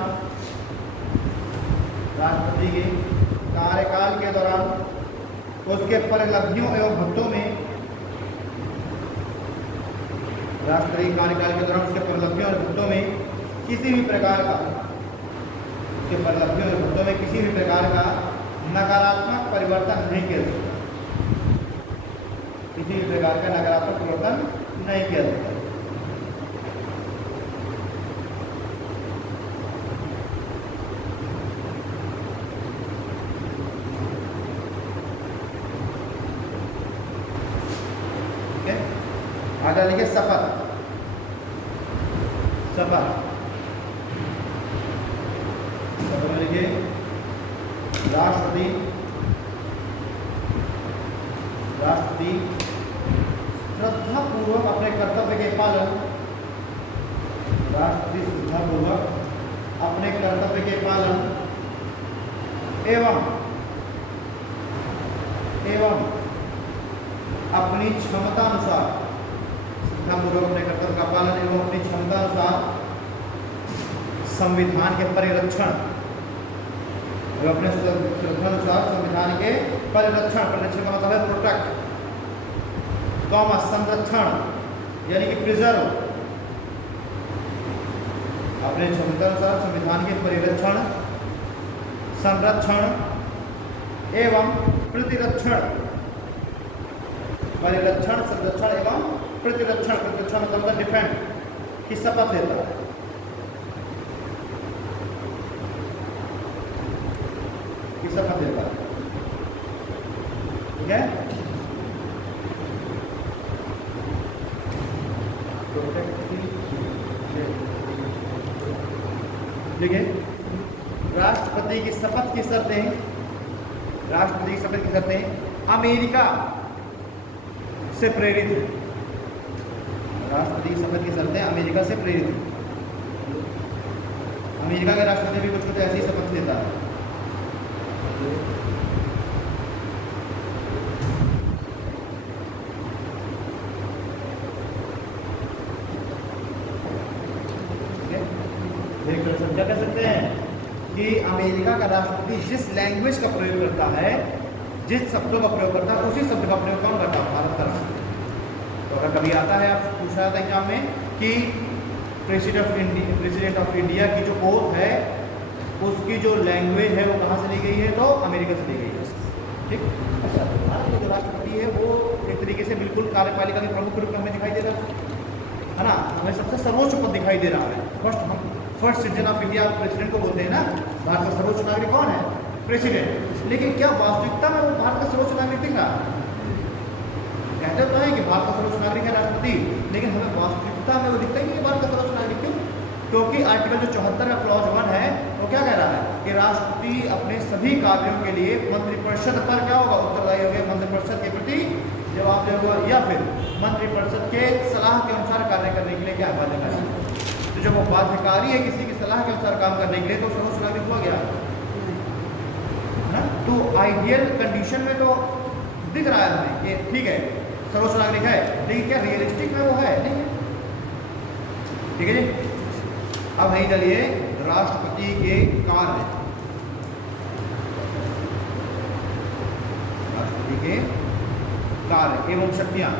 उसके परिलब्धियों एवं भत्तों में, राष्ट्रपति कार्यकाल के दौरान उसके परिलब्धियों और भत्तों में किसी भी प्रकार का, उसके परिलब्धियों और भत्तों में किसी भी प्रकार का नकारात्मक परिवर्तन नहीं किया जा सकता, किसी भी प्रकार का नकारात्मक परिवर्तन नहीं किया जा सकता। आगे लिखिए शपथ। में लिखिए राष्ट्रपति श्रद्धापूर्वक अपने कर्तव्य के पालन, राष्ट्रपति श्रद्धापूर्वक अपने कर्तव्य के पालन एवं अपनी क्षमता अनुसार, श्रद्धापूर्वक अपने कर्तव्य का पालन एवं अपनी क्षमता अनुसार संविधान के परिरक्षण, अपने श्रद्धा अनुसार संविधान के परिरक्षण का मतलब है प्रोटेक्ट, संरक्षण यानी कि प्रिजर्व, अपने क्षमता अनुसार संविधान के परिरक्षण, संरक्षण एवं प्रतिरक्षण, परिरक्षण, संरक्षण एवं प्रतिरक्षण, प्रतिरक्षण मतलब डिफेंड की शपथ लेता है। शपथ लेता है, ठीक है। देखिए, राष्ट्रपति की शपथ की शर्तें, राष्ट्रपति की शपथ की शर्तें अमेरिका से प्रेरित है। राष्ट्रपति की शपथ की शर्तें अमेरिका से प्रेरित है। अमेरिका के राष्ट्रपति भी कुछ ऐसी शपथ लेता है। क्या कह सकते हैं कि अमेरिका का राष्ट्रपति जिस लैंग्वेज का प्रयोग करता है, जिस शब्दों का प्रयोग करता है, उसी शब्द का प्रयोग कौन करता है? भारत का राष्ट्रपति। तो अगर कभी आता है, आप पूछा जाता है एग्जाम में कि प्रेसिडेंट ऑफ इंडिया की जो ओथ है उसकी जो लैंग्वेज है वो कहाँ से ली गई है? तो अमेरिका से ली गई है। ठीक। अच्छा, भारत का जो राष्ट्रपति है वो एक तरीके से बिल्कुल कार्यपालिका के प्रमुख रूप में हमें दिखाई दे रहा है ना, हमें सबसे सर्वोच्च पद दिखाई दे रहा है। First citizen of India president को बोलते हैं ना। भारत का सर्वोच्च नागरिक कौन है? प्रेसिडेंट। लेकिन क्या वास्तविकता में वो भारत का सर्वोच्च नागरिक दिख रहा है? कहते तो है कि भारत का सर्वोच्च नागरिक है राष्ट्रपति, लेकिन हमें वास्तविकता में वो दिखता ही नहीं कि भारत का सर्वोच्च नागरिक। क्यों? क्योंकि आर्टिकल जो 74 का क्लॉज 1 है वो क्या कह रहा है कि राष्ट्रपति अपने सभी कार्यों के लिए मंत्रिपरिषद पर क्या होगा? उत्तरदायी होगा, मंत्रिपरिषद के प्रति जवाब देगा, या फिर मंत्रिपरिषद के सलाह के अनुसार कार्य करने के लिए क्या बाध्यकारी है। तो जब वो बाध्यकारी है किसी की सलाह के अनुसार काम करने के लिए, तो सर्वोच्च नागरिक हो गया है ना। तो आइडियल कंडीशन में तो दिख रहा है हमें कि ठीक है सर्वोच्च नागरिक है, लेकिन क्या रियलिस्टिक में वो है? नहीं है। ठीक है जी। अब नहीं चलिए राष्ट्रपति के कार्य, राष्ट्रपति के कार्य एवं शक्तियाँ।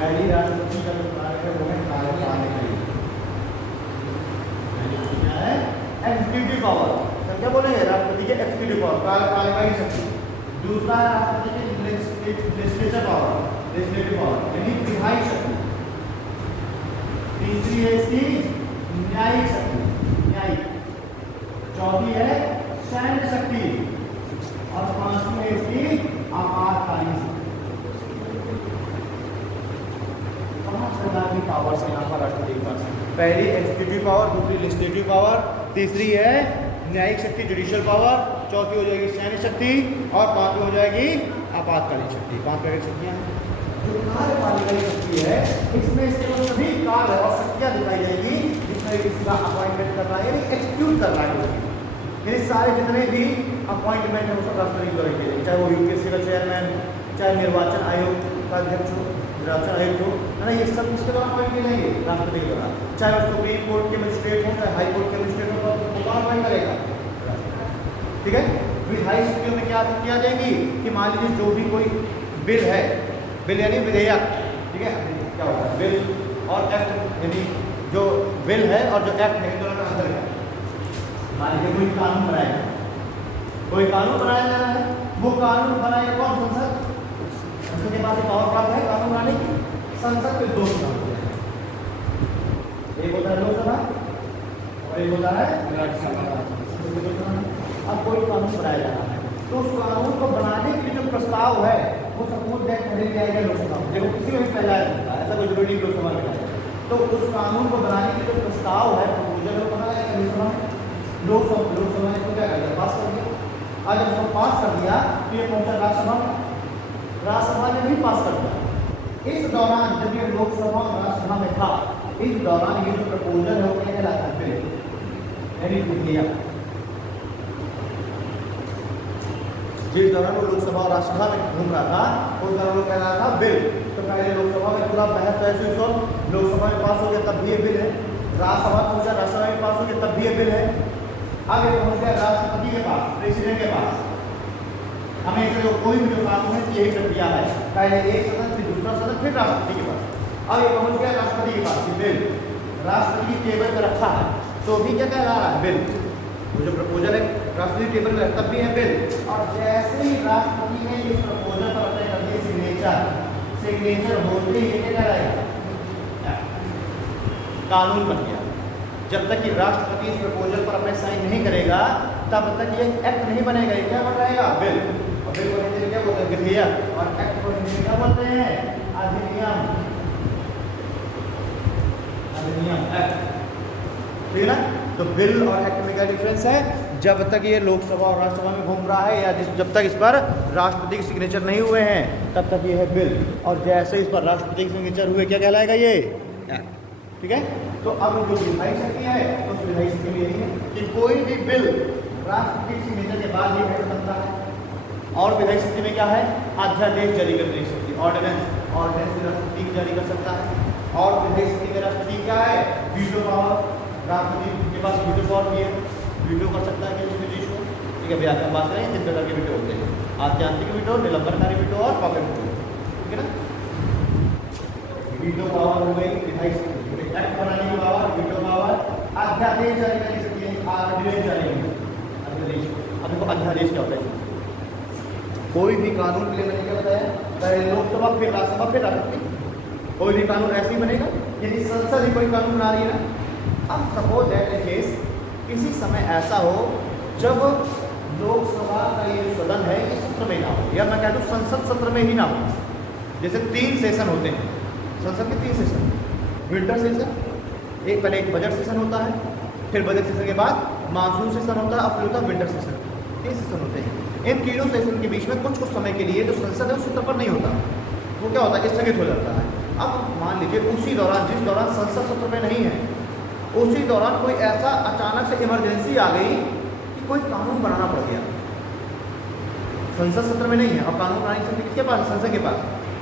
पहली राष्ट्रपति का जो कार्य है वो है कार्य पाने के लिए, क्या है एग्जीक्यूटिव पावर। तो क्या बोलेंगे राष्ट्रपति के एग्जीक्यूटिव पावर, कार्यकारी शक्ति। दूसरा है राष्ट्रपति के लेजिस्लेचर पावर, लेजिस्लेटिव पावर यानी विधायी शक्ति। तीसरी है इसकी न्यायिक शक्ति, न्यायिक। चौथी है सैन्य शक्ति और पांचवी है इसकी आपातकालीन शक्ति। की पावर्स यहाँ पर राष्ट्रपति के पास पहली एग्जीक्यूटिव पावर, दूसरी लेजिस्लेटिव पावर, तीसरी है न्यायिक शक्ति जुडिशियल पावर, चौथी हो जाएगी सैन्य शक्ति और पांचवी हो जाएगी आपातकालीन शक्ति। पांच प्रकार की शक्तियाँ हैं। जो कार्यपालिका शक्ति है इसमें इसके सभी कार्य और शक्तियाँ दिखाई जाएगी जिसमें इसका अपॉइंटमेंट कर रहा है यानी एक्सक्यूट कर रहा है। यानी सारे जितने भी अपॉइंटमेंट है वो सब राष्ट्रपति द्वारा किए जाएंगे, चाहे वो यूपीएससी का चेयरमैन, चाहे निर्वाचन आयोग का अध्यक्ष हो, निर्वाचन आयोग हो, है ना, ये सब किसके द्वारा अपॉइंट किए जाएंगे राष्ट्रपति के द्वारा। चाहे वो सुप्रीम कोर्ट के मजिस्ट्रेट हो, चाहे हाई कोर्ट के मजिस्ट्रेट हो, तो कौन अपॉइंट करेगा? ठीक है। विधायी शक्तियों में क्या किया जाएगी कि मान लीजिए जो भी कोई बिल है, बिल यानी विधेयक, ठीक है, क्या होता है बिल और एक्ट, यानी जो बिल है और जो एक्ट है इन दोनों में अंतर है। मान लीजिए कोई कानून बनाएगा, कोई कानून बनाया जा रहा है, वो कानून बनाएगा कौन? संसद। संसद के पास पावर प्राप्त है कानून बनाने की। संसद के दो चुनाव होते हैं, एक होता है लोकसभा और एक होता है राज्यसभा। अब कोई कानून बनाया जा रहा है तो उस कानून को बनाने के लिए जो प्रस्ताव है वो सपोज दैट पहले जाएगा लोकसभा में, देखो किसी में भी पहला होता है, ऐसा कोई जरूरी नहीं लोकसभा में जाएगा। तो उस कानून को बनाने के जो प्रस्ताव है प्रपोजल वो बना जाएगा लोकसभा में। लोकसभा ने इसको क्या कर दिया? पास कर दिया। आज जब उसको पास कर दिया तो ये पहुंचा राज्यसभा में, राज्यसभा ने भी पास कर दिया। इस दौरान जब ये लोकसभा और राज्यसभा में था, इस दौरान ये जो प्रपोजल है वो क्या कहलाता है? यानी विधेयक। जिस दौरान वो लोकसभा और राज्यसभा में घूम रहा था उस दौरान वो कह रहा था बिल। तो पहले लोकसभा में पूरा बहस हुई, लोकसभा में पास हो गया तब भी ये बिल है, राज्यसभा पहुंचा, राज्यसभा में पास हो गया तब भी ये बिल है। अब ये पहुंच गया राष्ट्रपति के पास, प्रेसिडेंट के पास। हमें इसलिए कोई भी जो कानून है यही प्रक्रिया है, पहले एक सदन फिर दूसरा सदन फिर राष्ट्रपति के पास। अब ये पहुंच गया राष्ट्रपति के पास, बिल राष्ट्रपति की टेबल पर रखा है तो भी क्या कह रहा है? बिल। वो जो प्रपोजल है राष्ट्रपति टेबल में तब भी है बिल। और जैसे ही राष्ट्रपति ने इस प्रपोजल पर अपने कर दिए सिग्नेचर होते ही क्या कह रहा है? कानून बन गया। जब तक कि राष्ट्रपति इस प्रपोजल पर अपने साइन नहीं करेगा तब तक ये एक्ट नहीं बनेगा। ये क्या बन रहेगा? बिल। और बिल को हिंदी में क्या बोलते हैं? विधेयक। और एक्ट को हिंदी में क्या बोलते हैं? अधिनियम। अधिनियम, एक्ट। ठीक है ना? तो बिल और एक्ट में क्या डिफरेंस है? जब तक ये लोकसभा और राज्यसभा में घूम रहा है या जब तक इस पर राष्ट्रपति के सिग्नेचर नहीं हुए हैं तब तक ये है बिल। और जैसे इस पर राष्ट्रपति के सिग्नेचर हुए क्या कहलाएगा? ये एक्ट। ठीक है। तो अब जो विधायी शक्ति है तो उस विधायी शक्ति में यही है कि कोई भी बिल राष्ट्रपति के सिग्नेचर के बाद ही एक्ट बनता है। और विधायी शक्ति में क्या है? अध्यादेश जारी करने की शक्ति, ऑर्डिनेंस। ऑर्डिनेंस भी राष्ट्रपति जारी कर सकता है। और विधायी शक्ति में राष्ट्रपति क्या है? Veto power. राष्ट्रपति के पास वीटो पावर भी है, वीटो कर सकता है किसी भी चीज को। ठीक है भैया, हम बात करें किस प्रकार के वीटो होते हैं? आत्यांतिक वीटो, निलंबनकारी वीटो और पॉकेट वीटो। ठीक है ना? वीटो पावर हो गई विधायी शक्ति, एक्ट बनाने की पावर वीटो पावर, अध्यादेश जारी करने की शक्ति, ऑर्डिनेंस जारी करने की अध्यादेश। अब देखो अध्यादेश क्या होता है? कोई भी कानून के लिए मैंने क्या बताया? पहले लोकसभा फिर राज्यसभा फिर राष्ट्रपति। कोई भी कानून ऐसे ही बनेगा यदि संसद ही कोई कानून बना रही है ना। अब सपोज दैट केस किसी समय ऐसा हो जब लोकसभा का ये सदन है ये सत्र में ना हो, या मैं कह दूँ संसद सत्र में ही ना हो। जैसे 3 सेशन होते हैं, संसद के 3 सेशन, विंटर सेशन, पहले एक बजट सेशन होता है, फिर बजट सेशन के बाद मानसून सेशन होता है और फिर होता है विंटर सेशन। 3 सेशन होते हैं। इन तीनों सेशन के बीच में कुछ समय के लिए जो संसद है उस सत्र पर नहीं होता, वो क्या होता है, स्थगित हो जाता है। अब मान लीजिए उसी दौरान, जिस दौरान संसद सत्र में नहीं है, उसी दौरान कोई ऐसा अचानक से इमरजेंसी आ गई कि कोई कानून बनाना पड़ गया। संसद सत्र में नहीं है और कानून बनाने की किसके पास, संसद के पास,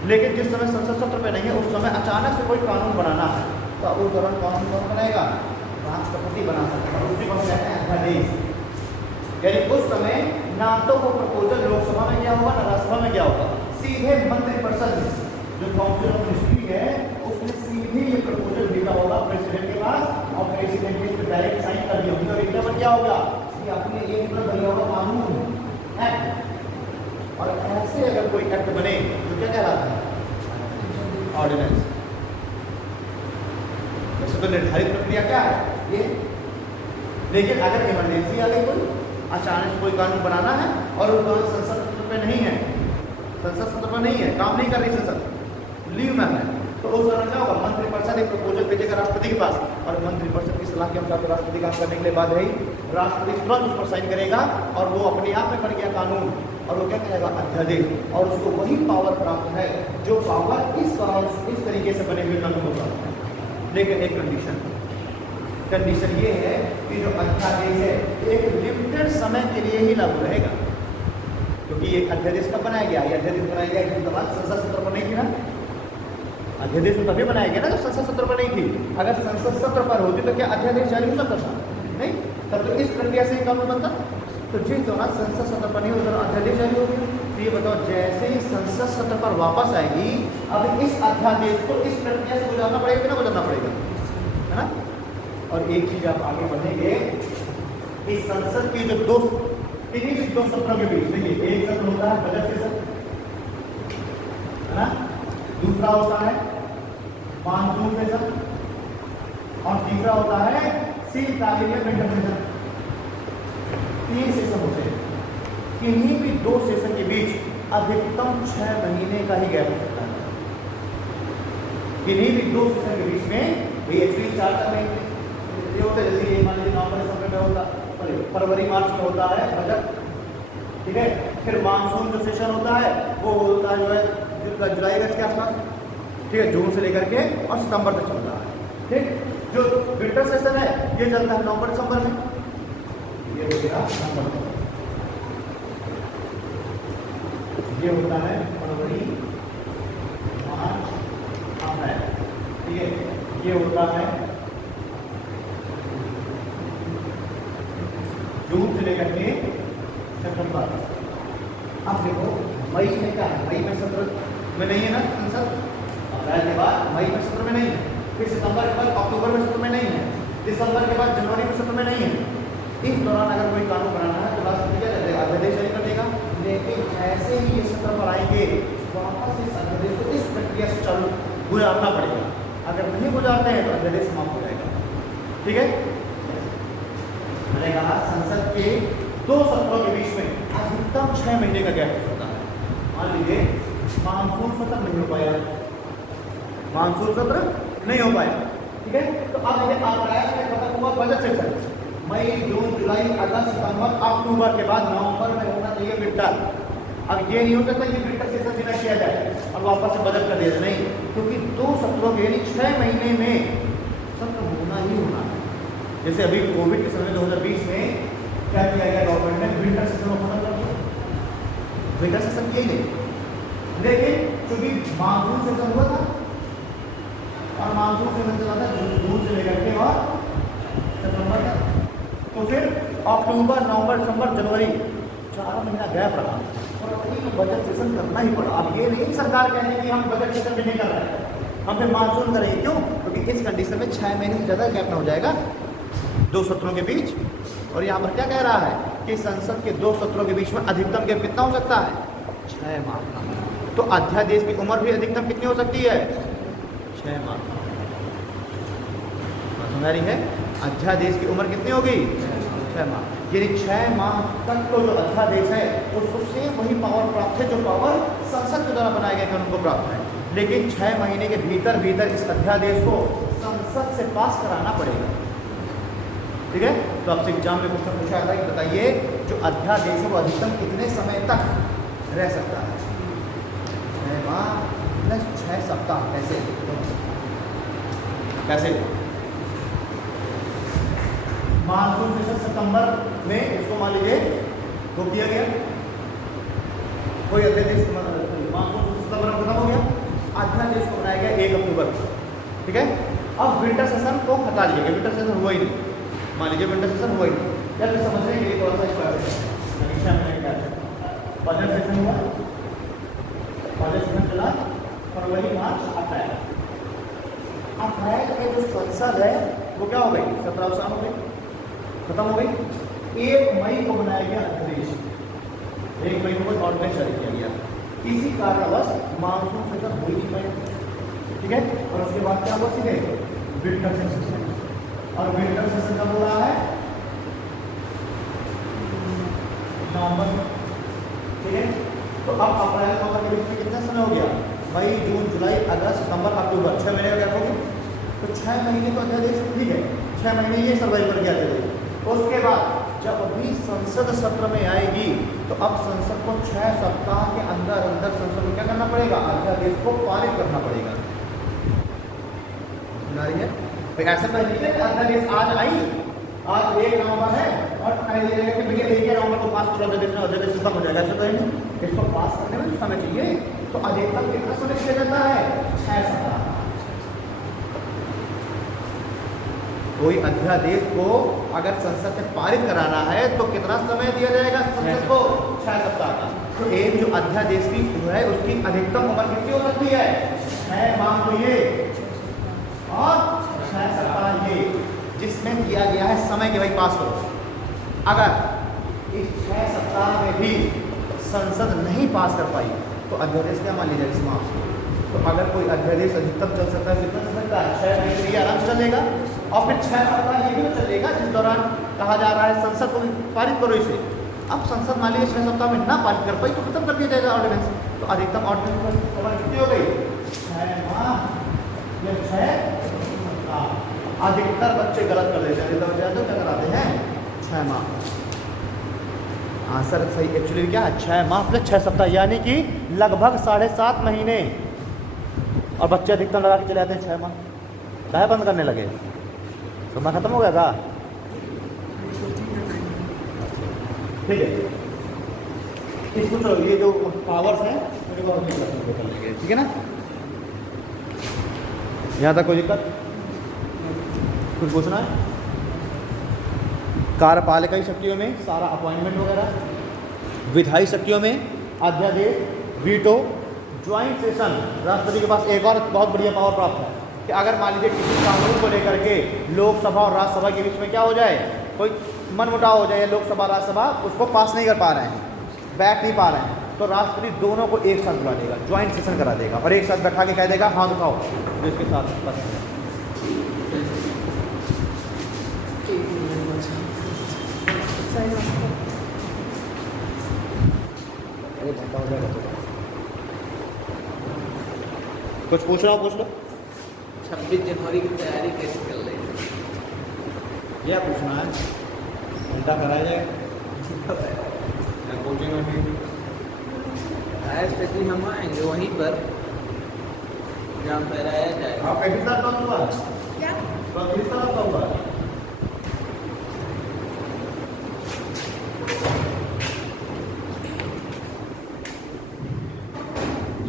लेकिन जिस समय संसद सत्र में नहीं है उस समय अचानक से कोई कानून बनाना है, तो उस दौरान कानून कौन बनाएगा, राष्ट्रपति बना सकता है। उसी को हम कहते हैं अध्यादेश। यानी उस समय ना तो वो प्रपोजल लोकसभा में क्या होगा ना राज्यसभा में क्या होगा, सीधे मंत्रिपरिषद जो काउंसिल ऑफ मिनिस्ट्री है उसमें सीधे ये प्रपोजल भेजा होगा प्रेसिडेंट के पास और प्रेसिडेंट ने इस पर डायरेक्ट साइन कर दिया होगा। तो एकदम क्या होगा कि आपने एक मतलब भैया होगा कानून, एक्ट। और ऐसे अगर कोई एक्ट बने तो क्या कहलाता है, ऑर्डिनेंस। वैसे तो निर्धारित प्रक्रिया क्या है ये, लेकिन अगर इमरजेंसी आ गई, कोई अचानक कोई कानून बनाना है और उस दौरान संसद सत्र पे नहीं है, संसद सत्र पर नहीं है, काम नहीं कर रही संसद, लीव में है, तो उस दौरान क्या होगा, मंत्रिपरिषद एक प्रपोजल भेजेगा राष्ट्रपति के पास और मंत्रिपरिषद की सलाह के अनुसार राष्ट्रपति काम करने के लिए बाद ही राष्ट्रपति तुरंत उस पर साइन करेगा और वो अपने आप में बन गया कानून और वो क्या कहेगा, अध्यादेश। और उसको वही पावर प्राप्त है जो पावर इस तरीके से बने हुए कानून होता है। लेकिन एक कंडीशन ये है कि जो अध्यादेश है एक लिमिटेड समय के लिए ही लागू रहेगा, क्योंकि ये अध्यादेश कब बनाया गया, ये अध्यादेश बनाया गया जिसके बाद संसद सत्र पर नहीं थी ना, अध्यादेश तो तभी बनाया गया ना जब संसद सत्र पर नहीं थी। अगर संसद सत्र पर होती तो क्या अध्यादेश जारी हो सकता था, नहीं, तब तो इस प्रक्रिया से कानून बनता। तो जिस दौरान संसद सत्र पर नहीं उस दौरान अध्यादेश जारी होगी। तो ये बताओ, जैसे ही संसद सत्र पर वापस आएगी, अब इस अध्यादेश को इस प्रक्रिया से गुजरना पड़ेगा कि ना गुजरना पड़ेगा, है ना। और एक चीज आप आगे बढ़ेंगे, इस संसद की जो इन्हीं भी 2 सत्रों के बीच, देखिए एक सत्र होता है बजट सेशन, है ना, दूसरा होता है मानसून सेशन और तीसरा होता है शीतकालीन या विंटर सेशन। 3 सेशन होते हैं। किन्हीं भी 2 सेशन के बीच अधिकतम 6 महीने का ही गैप हो सकता है। किन्हीं भी 2 सेशन के बीच में एक्चुअली 4 महीने ये होता है, जैसे ये मान लीजिए नवंबर दिसंबर में होता, फरवरी मार्च में होता है बजट, ठीक है। फिर मानसून जो सेशन होता है वो होता है जो है जुलाई अगस्त के आसपास, ठीक है, जून से लेकर के और सितंबर तक चलता है, ठीक। जो विंटर सेशन है ये चलता है नवंबर दिसंबर में, ये हो गया नवंबर, ये होता है फरवरी मार्च अप्रैल, ठीक है, ये होता है जून से लेकर के सितंबर। अब देखो मई में क्या है, मई में सत्र में नहीं है ना संसद, अप्रैल के बाद मई में सत्र में नहीं है, फिर सितंबर के बाद अक्टूबर में सत्र में नहीं है, दिसंबर के बाद जनवरी में सत्र में नहीं है। इस दौरान अगर कोई कानून बनाना है तो राष्ट्रपति क्या करेगा, अध्यादेश जारी कर देगा। लेकिन जैसे ही ये सत्र पर आएंगे वापस इस अध्यादेश को इस प्रक्रिया से चालू गुजारना पड़ेगा। अगर नहीं गुजारते हैं तो अध्यादेश समाप्त हो जाएगा, ठीक है। मैंने कहा संसद के 2 सत्रों के बीच में अधिकतम 6 महीने का गैप होता है। मान लीजिए मानसून सत्र नहीं हो पाया, मानसून सत्र नहीं हो पाया, ठीक है। तो अब अप्रैल में खत्म हुआ बजट सेशन, मई जून जुलाई अगस्त सितंबर अक्टूबर के बाद नवंबर में होना चाहिए विंटर। अब ये नहीं हो सकता कि विंटर सेशन बिना किया जाए और वापस से बजट कर दिया जाए, नहीं, क्योंकि 2 सत्रों के यानी 6 महीने में सत्र होना ही होना है। जैसे अभी कोविड के समय 2020 में क्या किया गया, गवर्नमेंट ने विंटर सेशन को खत्म कर दिया, विंटर सेशन किया ही नहीं। लेकिन चूंकि मानसून सेशन हुआ था और मानसून सेशन चला था जून से लेकर के और सितंबर तक, तो फिर अक्टूबर नवंबर दिसंबर जनवरी 4 महीना गैप रहा और बजट सेशन करना ही पड़ा। अब ये नहीं सरकार कहने कि हम बजट सेशन भी नहीं कर रहे हैं, हम फिर मानसून करेंगे, क्यों, क्योंकि इस कंडीशन में 6 महीने से ज़्यादा गैप ना हो जाएगा 2 सत्रों के बीच। और यहाँ पर क्या कह रहा है कि संसद के 2 सत्रों के बीच में अधिकतम गैप कितना हो सकता है, 6 माह। तो अध्यादेश की उम्र भी अधिकतम कितनी हो सकती है, 6 माह। समझ रही है, अध्यादेश की उम्र कितनी होगी, 6 माह। यानी 6 माह तक तो जो अध्यादेश है उसको सेम वही पावर प्राप्त है जो पावर संसद के द्वारा बनाए गए कानून को प्राप्त है। लेकिन 6 महीने के भीतर भीतर इस अध्यादेश को संसद से पास कराना पड़ेगा। ठीक है, तो आपसे एग्जाम में क्वेश्चन पूछा था कि बताइए जो अध्यादेश है वो अधिकतम कितने समय तक रह सकता है? 6 माह प्लस 6 सप्ताह। कैसे कैसे मानसून सेशन सितंबर में इसको मान लीजिए वो किया गया, कोई अध्यादेश मानसून सितंबर में खत्म हो गया, अध्यादेश को बनाया गया 1 अक्टूबर। ठीक है, अब विंटर सेशन को हटा लिया गया, विंटर सेशन हुआ ही नहीं, मान लीजिए विंटर सेशन हुआ ही नहीं। या फिर समझने के लिए थोड़ा सा बजट सेशन हुआ, बजट सेशन चला फरवरी मार्च अप्रैल। अप्रैल के जो संसद है वो क्या हो गई? 17 साल हो गई, खत्म हो गई। 1 मई को बनाया गया अध्यादेश, 1 मई को ऑर्डिनेंस जारी किया गया। इसी कारणवश मानसून सेशन हो ही नहीं पाया। ठीक है, और उसके बाद क्या हुआ? सीधे विंटर सेशन, और विंटर सेशन कब हो रहा है? नवंबर। ठीक है, तो अब अप्रैल नवंबर के बीच में कितना समय हो गया? मई, जून, जुलाई, अगस्त, सितंबर, अक्टूबर, 6 महीने का गैप हो गया। तो 6 महीने तो अध्यादेश ठीक है, 6 महीने ये सर्वाइव कर गया अध्यादेश। उसके बाद जब भी संसद सत्र में आएगी तो अब संसद को 6 सप्ताह के अंदर अंदर संसद में क्या करना पड़ेगा? अध्यादेश को पारित करना पड़ेगा। ऐसा अध्यादेश आज आई, आज 1 नवंबर है और भैया 1 नवंबर को पास अध्यादेश खत्म हो जाएगा। ऐसा तो नहीं, इसको पास करने में समय चाहिए। तो अधिकतम कितना समय दिया जाता है? 6 सप्ताह। कोई अध्यादेश को अगर संसद से पारित कराना है तो कितना समय दिया जाएगा संसद को? 6 सप्ताह का। तो एक जो अध्यादेश की जो है उसकी अधिकतम उम्र कितनी हो सकती है? 6 माह तो ये और 6 सप्ताह ये, जिसमें दिया गया है समय के भाई पास करो। अगर इस 6 सप्ताह में भी संसद नहीं पास कर पाई तो अध्यादेश क्या मान लीजिए समाप्त। तो अगर कोई अध्यादेश अधिकतम चल सकता है, कितना चल सकता है? 6 महीने ये आराम से चलेगा, और फिर 6 सप्ताह ये भी तो चलेगा जिस दौरान कहा जा रहा है संसद को पारित करो इसे। अब संसद मान लीजिए 6 सप्ताह में ना पारित कर पाई तो खत्म कर दिया जाएगा ऑर्डिनेंस। तो अधिकतम ऑर्डिनेंस कितनी हो गई? 6 माह या 6 सप्ताह। अधिकतर बच्चे गलत कर देते हैं, तो क्या कराते हैं? 6 माह। आंसर सही एक्चुअली क्या है? 6 माह प्लस 6 सप्ताह, यानी कि लगभग 7.5 महीने। और बच्चे अधिकतम लगा के चले जाते हैं 6 माह। क्या बंद करने लगे? समय खत्म हो गया था। ठीक है, इसको चलो ये जो पावर्स हैं ठीक है ना, यहाँ तक कोई दिक्कत? कुछ पूछना है? कार्यपालिकाई शक्तियों में सारा अपॉइंटमेंट वगैरह, विधायी शक्तियों में अध्यादेश, वीटो, ज्वाइंट सेशन। राष्ट्रपति के पास एक और बहुत बढ़िया पावर प्राप्त है कि अगर मान लीजिए किसी कानून को लेकर के लोकसभा और राज्यसभा के बीच में क्या हो जाए, कोई मनमुटाव हो जाए, या लोकसभा राज्यसभा उसको पास नहीं कर पा रहे हैं, बैठ नहीं पा रहे हैं, तो राष्ट्रपति दोनों को एक साथ बुला देगा, ज्वाइंट सेशन करा देगा और एक साथ बैठा के कह देगा हाथ उठाओ, जिसके साथ बस। कुछ पूछना हो पूछ लो। 26 जनवरी की तैयारी कैसे कर रही है? क्या पूछना है? घंटा कराया जाएगा, कोचिंग में स्थिति हम आएंगे वहीं पर जहाँ कराया जाएगा। आप कैसे साथ बात हुआ? क्या? तो किस तरह का हुआ?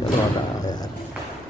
चलो आता